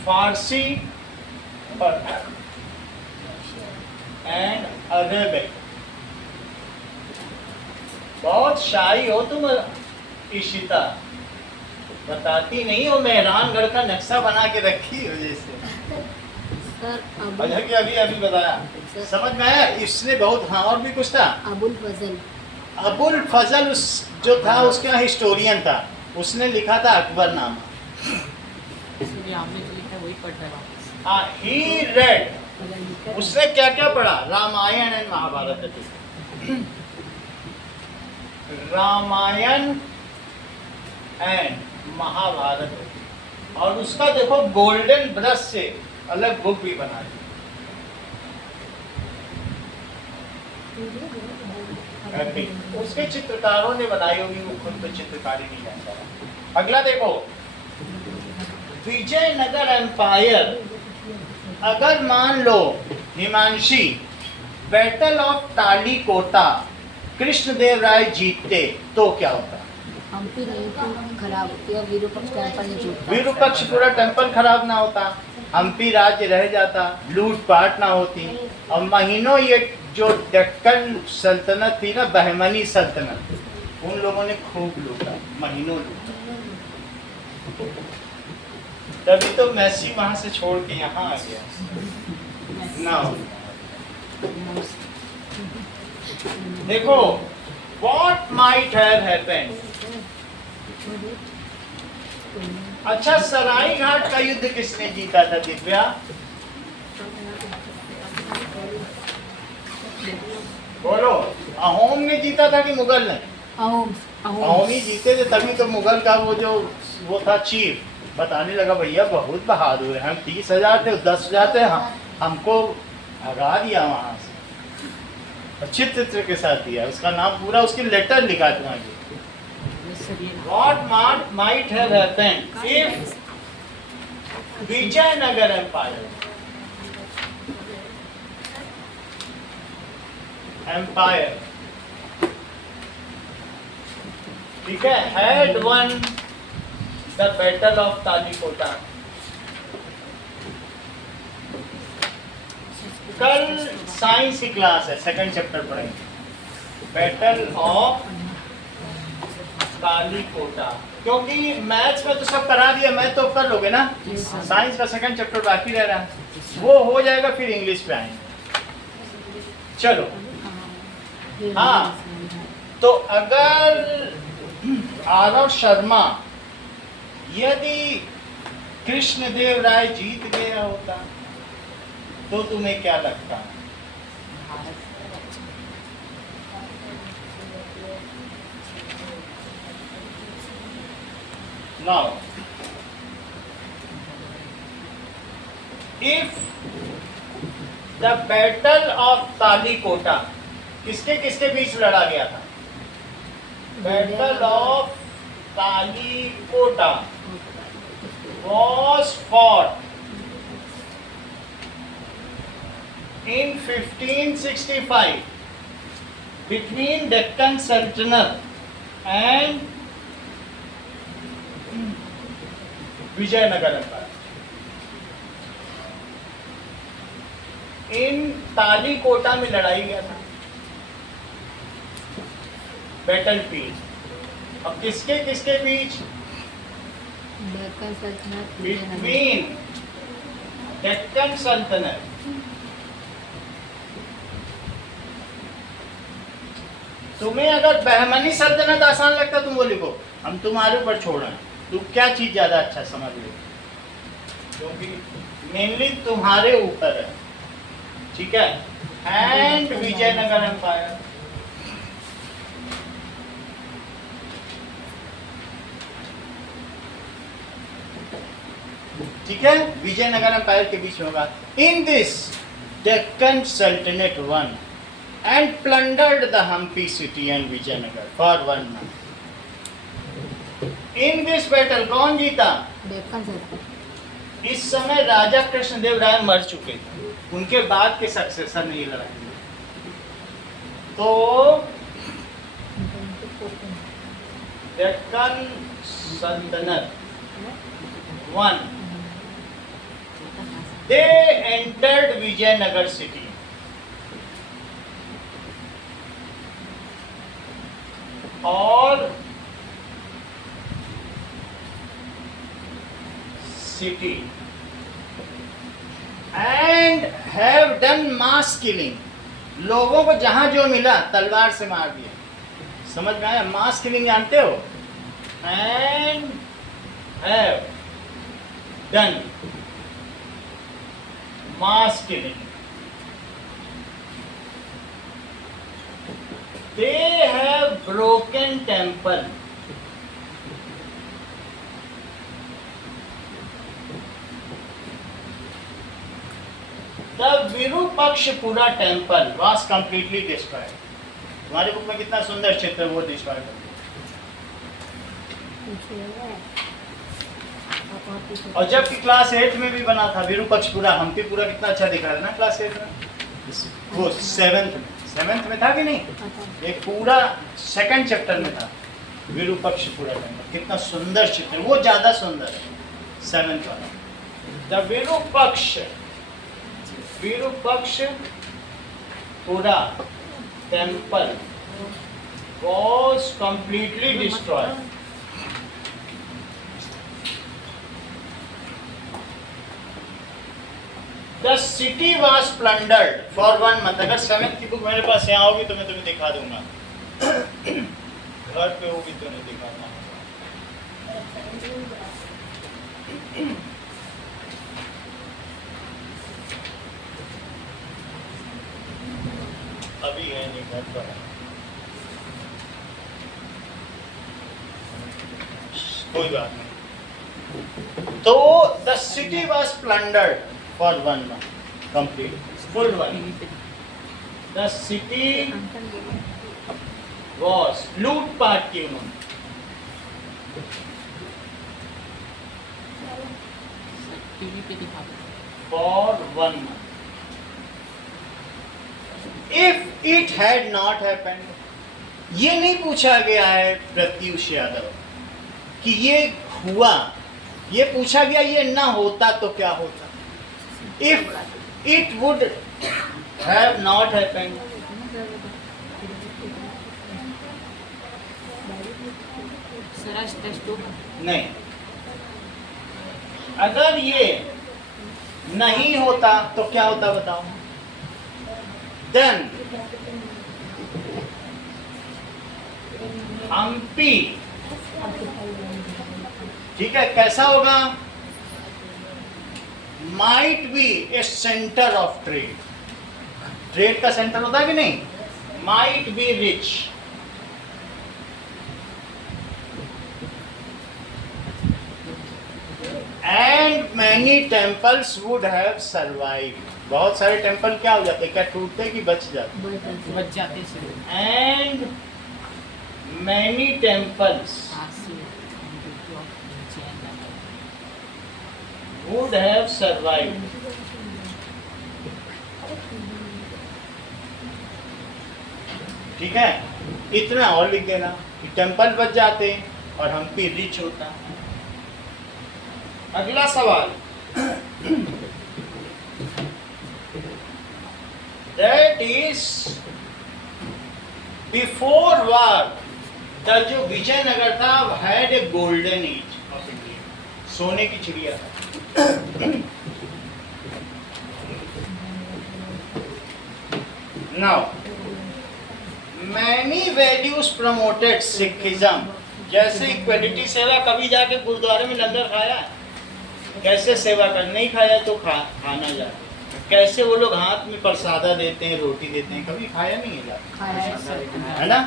Farsi and Arabic. बहुत शाही हो तुम इशिता, बताती नहीं हो, मेहरानगढ़ का नक्शा बना के रखी हो जैसे। सर अच्छा कि अभी अभी बताया, समझ में आया? इसने बहुत, हाँ और भी कुछ था। अबुल फजल, अबुल फजल उस जो था उसका हिस्टोरियन था, उसने लिखा था अकबर नामा। इसलिए हमने जो लिखा है वही पढ़ रहे वापस। हाँ, ही रेड, उसने क्या क्या पढ़ा, रामायण एंड महाभारत। रामायण एंड महाभारत, और उसका देखो गोल्डन ब्रश से अलग बुक भी बना दी। उसके चित्रकारों ने बनाई होगी, वो खुद तो चित्रकारी नहीं जानता। अगला देखो, विजयनगर एम्पायर, अगर मान लो हिमांशी बैटल ऑफ तालीकोटा कृष्णदेव राय जीतते तो क्या होता? हम्पी नीति खराब होती है, विरूपक्ष टेम्पल नहीं जीतता। विरूपक्ष पूरा टेम्पल खराब ना होता, हम्पी राज्य रह जाता, लूटपाट ना होती, और महीनों ये जो डेक्कन सल्तनत थी ना, बहमनी सल्तनत, उन लोगों ने खूब लूटा, महीनों लूटा। तभी तो मैसी वहां से छोड़ के यहाँ आ गया ना। देखो, what might have happened। अच्छा, सराय घाट का युद्ध किसने जीता था दिव्या? बोलो, अहोम ने जीता था कि मुगल ने? अहोम ही जीते थे, तभी तो मुगल का वो था चीफ, बताने लगा भैया बहुत बहादुर है, हम 30,000 थे, 10,000 थे, हमको भगा दिया वहां से, अच्छे चित्र के साथ दिया, उसका नाम पूरा, उसकी लेटर लिखा था। What might have happened if Vijayanagar Empire, ठीक है, had won the battle of Talikota। कल साइंस की क्लास है, सेकंड चैप्टर पढ़ेंगे, बैटल ऑफ तालीकोटा, क्योंकि मैथ्स में तो सब करा दिया, मैथ तो कर लोगे ना, साइंस का सेकंड चैप्टर बाकी रह रहा है, वो हो जाएगा, फिर इंग्लिश पे आएंगे। चलो, हाँ, तो अगर आरव शर्मा यदि कृष्णदेव राय जीत गया होता तो तुम्हें क्या लगता? Now, if the battle of Talikota किसके किसके बीच लड़ा गया था? Battle of Talikota was fought in 1565 between Deccan Sultanate and Vijayanagar Empire. इन तालीकोटा में लड़ाई गया था, बैटल फील्ड। अब किसके किसके बीच? डेक्कन सल्तनत बिटवीन डेक्कन सल्तनत तुम्हें अगर बहमनी सल्तनत आसान लगता तुम वो लिखो, हम तुम्हारे ऊपर छोड़ रहे हैं, तुम क्या चीज ज्यादा अच्छा समझ लो, क्योंकि मेनली तुम्हारे ऊपर है, ठीक है। एंड विजयनगर एम्पायर, ठीक है, विजयनगर एम्पायर के बीच में होगा। इन this Deccan sultanate won and plundered the Hampi city and Vijayanagara for 1 month। In this battle कौन जीता? डेक्कन सल्तनत। इस समय राजा कृष्णदेव राय मर चुके थे, उनके बाद के सक्सेसर ने ये लड़ाई लड़ी। तो Deccan sultanate one, they entered Vijayanagar city और city and have done mass killing। लोगों को जहां जो मिला तलवार से मार दिया। समझ में आया? मास किलिंग जानते हो? and have done mass killing। They have broken temple। The Virupakshapura temple was completely destroyed। तुम्हारे बुक में कितना सुंदर चित्र वो डिस्ट्रॉय कर दिया। और जबकि क्लास 8 में भी बना था विरूपक्षपुरा, हम्पीपुरा कितना अच्छा दिखा है ना क्लास 8 में, वो 7th में था कि नहीं? एक पूरा 2nd चैप्टर में था विरूपक्षपुरा टेम्पल, कितना सुंदर चित्र, वो ज्यादा सुंदर है 7th वाला। The Virupakshapura temple was completely destroyed। The city was plundered for 1 month। अगर 7th की बुक मेरे पास यहाँ होगी तो मैं तुम्हें दिखा दूंगा, घर पे होगी तो नहीं दिखाता। अभी है नहीं, घर पर है, कोई बात नहीं। तो the city was plundered for 1 month, complete, full 1 month। The city was लूटपाट की उन्होंने, for 1 month। If it had not happened, ये नहीं पूछा गया है प्रत्युष यादव कि ये हुआ, ये पूछा गया ये ना होता तो क्या होता। If it would have not happened, नहीं, अगर ये नहीं होता तो क्या होता बताओ? Then हम्पी, ठीक है, कैसा होगा? Might be A centre of trade. Trade का सेंटर होता है कि नहीं? Might be rich, and many temples would have survived. बहुत सारे टेम्पल क्या हो जाते, क्या टूटते कि बच जाते? बच जाते शुरू and many temples would have survived. ठीक है, इतना और लिख देना कि टेम्पल बच जाते और हम्पी रिच होता। अगला सवाल, that is before war the जो विजयनगर था had a golden age of India, सोने की चिड़िया था। Now many values promoted Sikhism, जैसे इक्वलिटी सेवा, कभी जाके गुरुद्वारे में लंगर खाया है? कैसे सेवा कर, नहीं खाया तो खाना जाता, कैसे वो लोग हाथ में प्रसादा देते हैं, रोटी देते हैं, कभी खाया नहीं है जाता, है ना?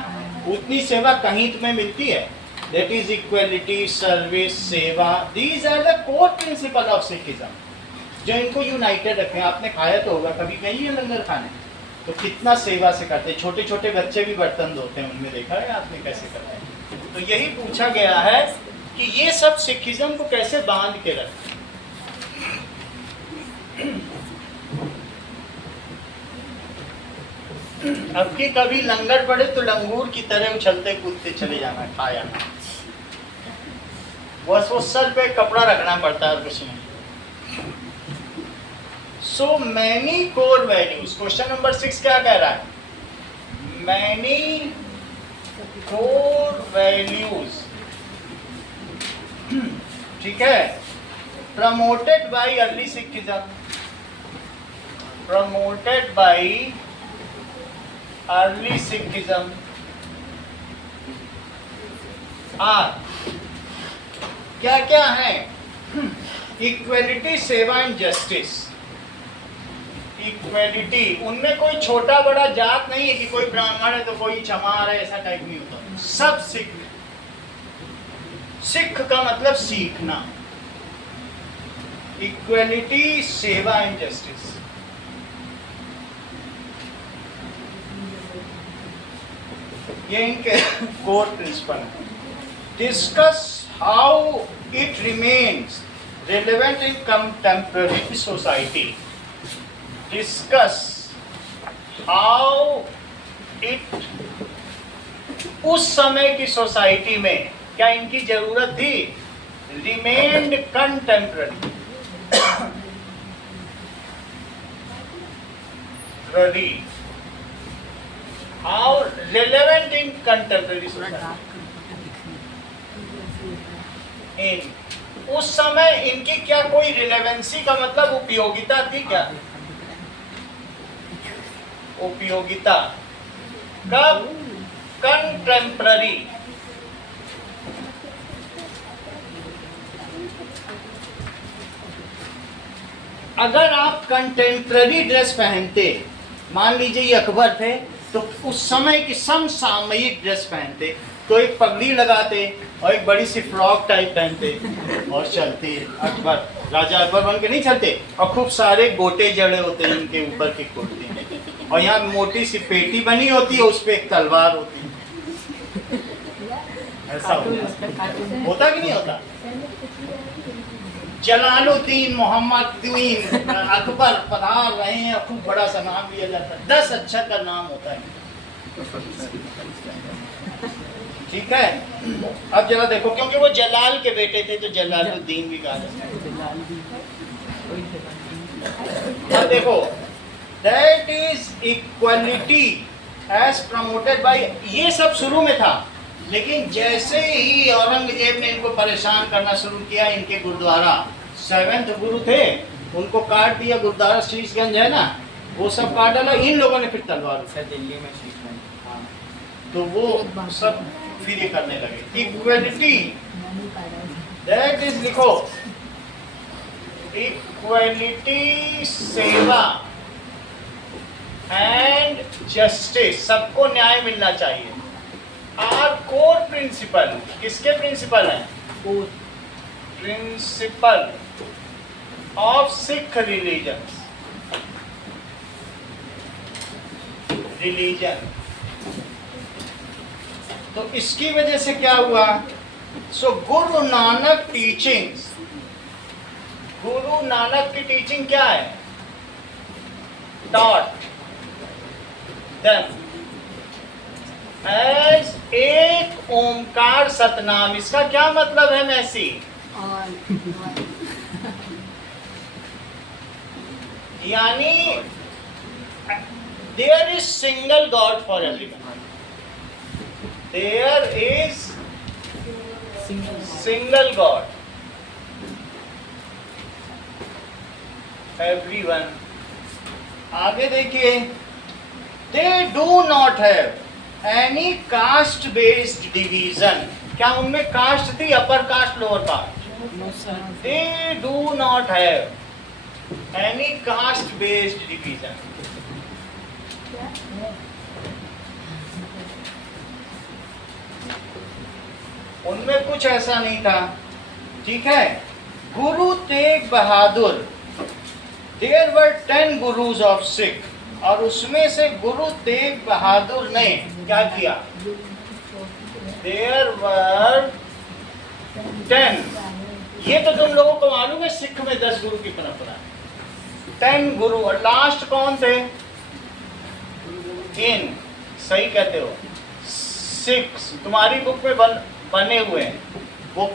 उतनी सेवा कहीं तुम्हें मिलती है? That is equality, service, सेवा, these are the core principle of Sikhism, जो इनको यूनाइटेड रखे। आपने खाया तो होगा, कभी गई है लंगर खाने, तो कितना सेवा से करते हैं, छोटे छोटे बच्चे भी बर्तन धोते हैं, उनमें देखा है आपने कैसे करते हैं। तो यही पूछा गया है कि ये सब सिखिज्म को कैसे बांध के रखें। अब की कभी लंगर पड़े तो लंगूर की तरह उछलते कूदते चले जाना, खाया ना, बस वो सर पे कपड़ा रखना पड़ता है, कुछ नहीं। So many core values, question number 6 क्या कह रहा है? Many core values, ठीक है, promoted by early Sikhism, promoted by early Sikhism are क्या क्या है? इक्वेलिटी, सेवा एंड जस्टिस। इक्वेलिटी, उनमें कोई छोटा बड़ा जात नहीं है कि कोई ब्राह्मण है तो कोई चमार है, ऐसा टाइप नहीं होता, सब सिख। सिख का मतलब सीखना। इक्वेलिटी, सेवा एंड जस्टिस। ये इनके कोर प्रिंसिपल है। Discuss how it remains relevant in contemporary society. Discuss how it उस समय की सोसाइटी में क्या इनकी जरूरत थी? Remained contemporary. How relevant in contemporary society. In उस समय इनकी क्या कोई रिलेवेंसी का मतलब उपयोगिता थी क्या? उपयोगिता कब? कंटेम्पररी। अगर आप कंटेम्पररी ड्रेस पहनते, मान लीजिए ये अकबर थे तो उस समय की समसामयिक ड्रेस पहनते, तो एक पगड़ी लगाते और एक बड़ी सी फ्रॉक टाइप पहनते और चलते। अकबर, राजा अकबर बन के नहीं चलते, और खूब सारे गोटे जड़े होते हैं इनके ऊपर की कुर्ती, और यहाँ मोटी सी पेटी बनी होती है, उस पे एक तलवार होती है। ऐसा होता कि नहीं होता? जलालुद्दीन मोहम्मदुद्दीन अकबर पधार रहे हैं, खूब बड़ा सा नाम लिया जाता है, 10 अक्षर का नाम होता है, ठीक है। अब जरा देखो, क्योंकि वो जलाल के बेटे थे तो जलालुद्दीन भी कहा जाता है। अब देखो, that is equality as promoted by, ये सब शुरू में था, लेकिन जैसे ही औरंगजेब ने इनको परेशान करना शुरू किया, इनके गुरुद्वारा 7th गुरु थे, उनको काट दिया, गुरुद्वारा शीशगंज है ना, वो सब काट डाला, इन लोगों ने फिर तलवार दिल्ली में शीशगंज, तो वो सब फिर ये करने लगे। इक्वलिटी, दैट इज, लिखो, इक्वलिटी, सेवा एंड जस्टिस, सबको न्याय मिलना चाहिए, आर कोर प्रिंसिपल। किसके प्रिंसिपल हैं? Principle of Sikh religion. Religion. तो इसकी वजह से क्या हुआ? सो गुरु नानक टीचिंग्स, गुरु नानक की टीचिंग क्या है? taught them as एक ओमकार सतनाम। इसका क्या मतलब है मैसी? और यानी there is single god for everyone, there is single god everyone. आगे देखिए, they do not have any caste based division. क्या उनमें कास्ट थी? Upper caste, lower caste? They do not have any caste based division. उनमें कुछ ऐसा नहीं था, ठीक है। Guru Tegh Bahadur, there were 10 gurus of Sikh, और उसमें से गुरु तेग बहादुर ने क्या किया? देयर वर 10, ये तो तुम लोगों को मालूम है सिख में 10 गुरु की परंपरा है, 10 गुरु। और लास्ट कौन थे? इन, सही कहते हो, 6 तुम्हारी बुक में बने हुए हैं। वो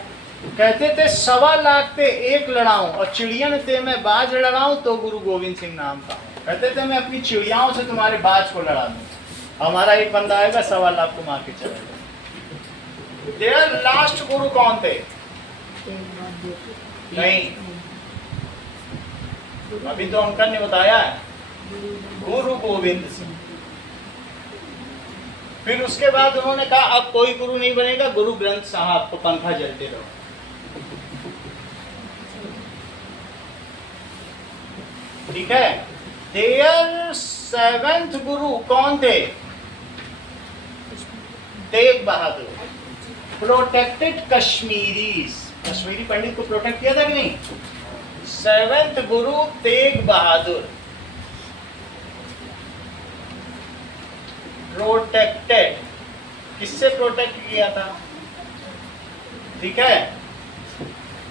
कहते थे 1.25 लाख पे 1 लड़ाऊं, और चिड़ियन ते मैं बाज लड़ाऊं तो गुरु गोविंद सिंह नाम का। कहते थे मैं अपनी चिड़ियाओं से तुम्हारे बाज को लड़ा दूं, हमारा एक बंदा आएगा 1.25 लाख को मार के चलेगा। देयर लास्ट गुरु कौन थे? नहीं, अभी तो उनका ने बताया है, गुरु गोविंद सिंह। फिर उसके बाद उन्होंने कहा अब कोई गुरु नहीं बनेगा, गुरु ग्रंथ साहब को पंखा जलते रहो। ठीक है। देयर 7th गुरु कौन थे? तेग बहादुर। प्रोटेक्टेड कश्मीरीज, कश्मीरी पंडित को प्रोटेक्ट किया था कि नहीं? 7th गुरु तेग बहादुर। प्रोटेक्टेड, किससे प्रोटेक्ट किया था? ठीक है,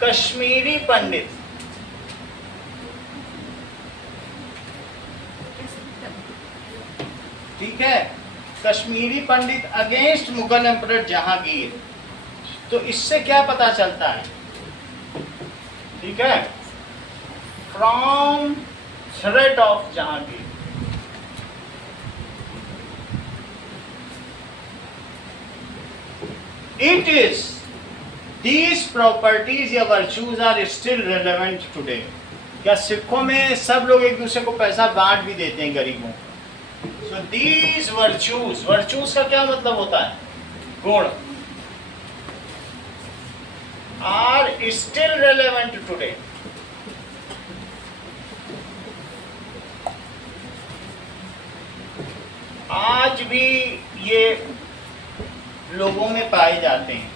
कश्मीरी पंडित। ठीक है, कश्मीरी पंडित अगेंस्ट मुगल एम्परर जहांगीर। तो इससे क्या पता चलता है? ठीक है, from threat of Jahangir. It is these properties या virtues are still relevant today। क्या सिखों में सब लोग एक दूसरे को पैसा बांट भी देते हैं गरीबों? So these virtues, virtues का क्या मतलब होता है? गुण। Are still relevant today। आज भी ये लोगों में पाए जाते हैं।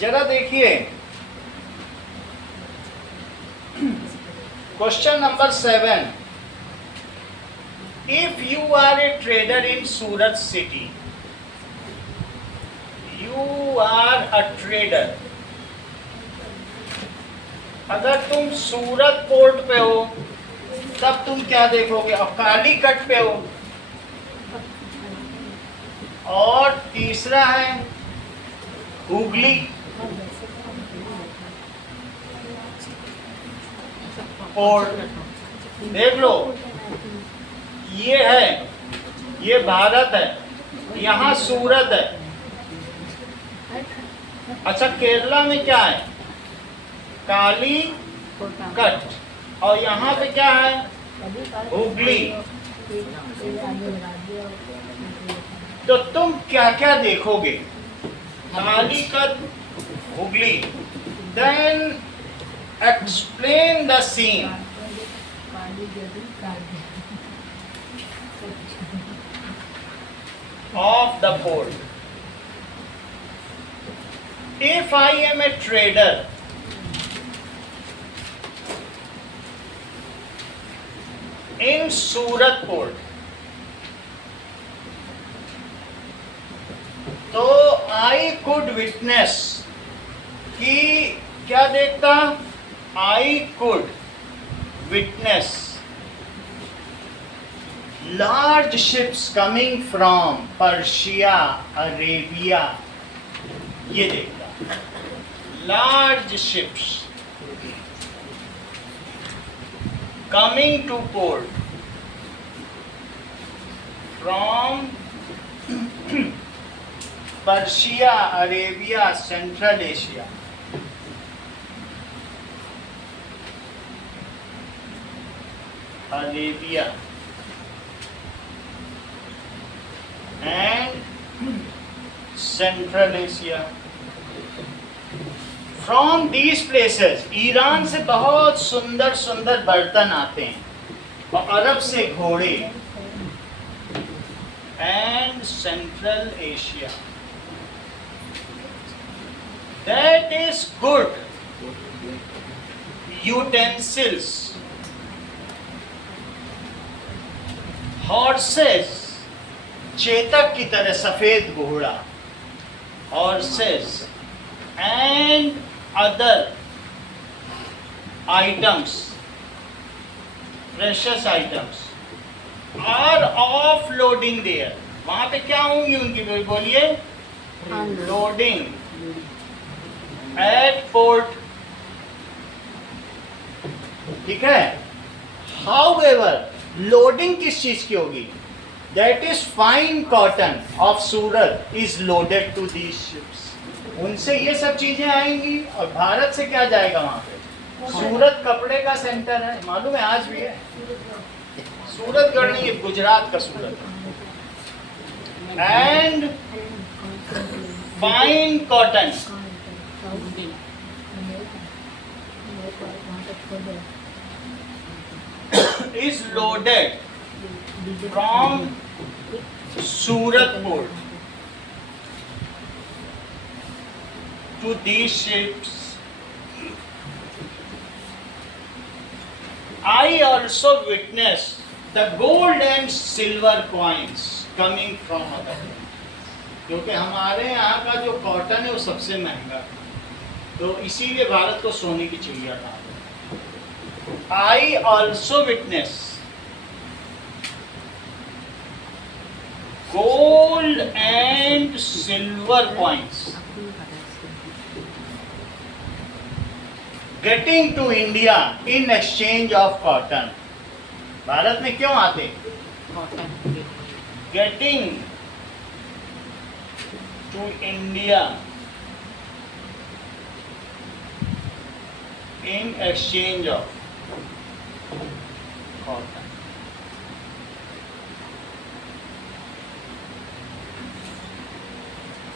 जरा देखिए question number 7। If you are a trader in Surat city, you are a trader. अगर तुम सूरत पोर्ट पे हो तब तुम क्या देखोगे? और कालीकट पे हो, और तीसरा है हुगली, पोर्ट। देख लो, ये है, ये भारत है, यहाँ सूरत है। अच्छा, केरला में क्या है? कालीकट, और यहाँ पे क्या है? हुगली। तो तुम क्या क्या देखोगे? Calicut, Hooghly. Then explain the scene. Of the port. If I am a trader, in Surat port, तो आई कुड विटनेस कि क्या देखता, I could witness large ships coming from Persia Arabia, ये देखता large ships coming to port from Persia, Arabia, Central Asia. Arabia and Central Asia. From these places, Iran से बहुत सुंदर सुंदर बर्तन आते हैं और अरब से घोड़े, and central Asia. That is good utensils, horses, Chetak की तरह सफेद घोड़ा, horses and other items, precious items are offloading there. वहां पे क्या होंगी उनकी, बोलिए, लोडिंग एट पोर्ट, ठीक है। हाउएवर लोडिंग किस चीज की होगी, that is fine cotton of Surat is loaded to these ships. उनसे ये सब चीजें आएंगी और भारत से क्या जाएगा वहां पे, सूरत कपड़े का सेंटर है, मालूम है आज भी है, सूरतगढ़ नहीं, गुजरात का Surat, and fine cotton is loaded from Surat port to these ships. I also witnessed the gold and silver coins coming from other countries. क्योंकि हमारे यहाँ का जो कॉटन है वो सबसे महंगा है, तो इसीलिए भारत को सोने की चिड़िया कहा। I also witnessed gold and silver coins getting to India in exchange of cotton. Bharat में क्यों आते? Getting to India in exchange of cotton.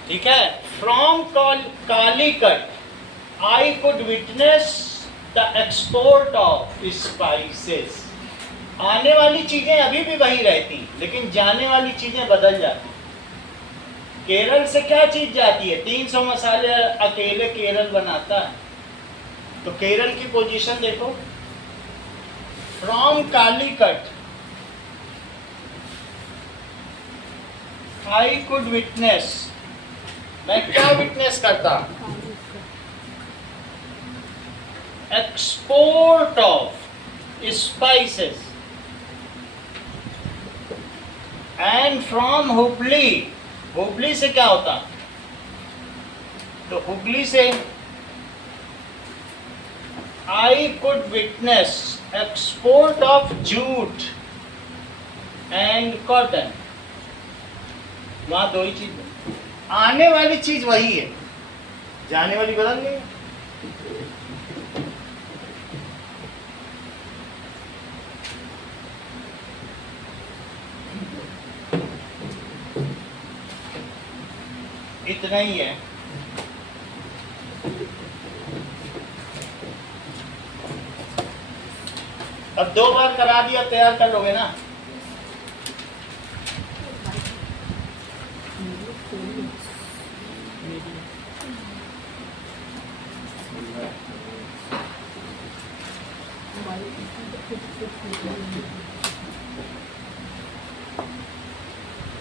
ठीक है। From Calicut I could witness the export of spices. आने वाली चीजें अभी भी वही रहती, लेकिन जाने वाली चीजें बदल जाती। केरल से क्या चीज जाती है, 300 मसाले अकेले केरल बनाता है, तो केरल की पोजीशन देखो। From Calicut I could witness, मैं क्या विटनेस करता, export of spices, and from Hubli, Hubli से क्या होता, तो हुबली से I could witness export of jute and cotton. वहाँ दो ही चीज, आने वाली चीज वही है, जाने वाली बदल गई। इतना ही है। अब 2 बार करा दिया, तैयार कर लोगे ना।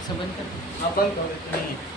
सब बंद कर, हाँ बंद करो, इतना ही है।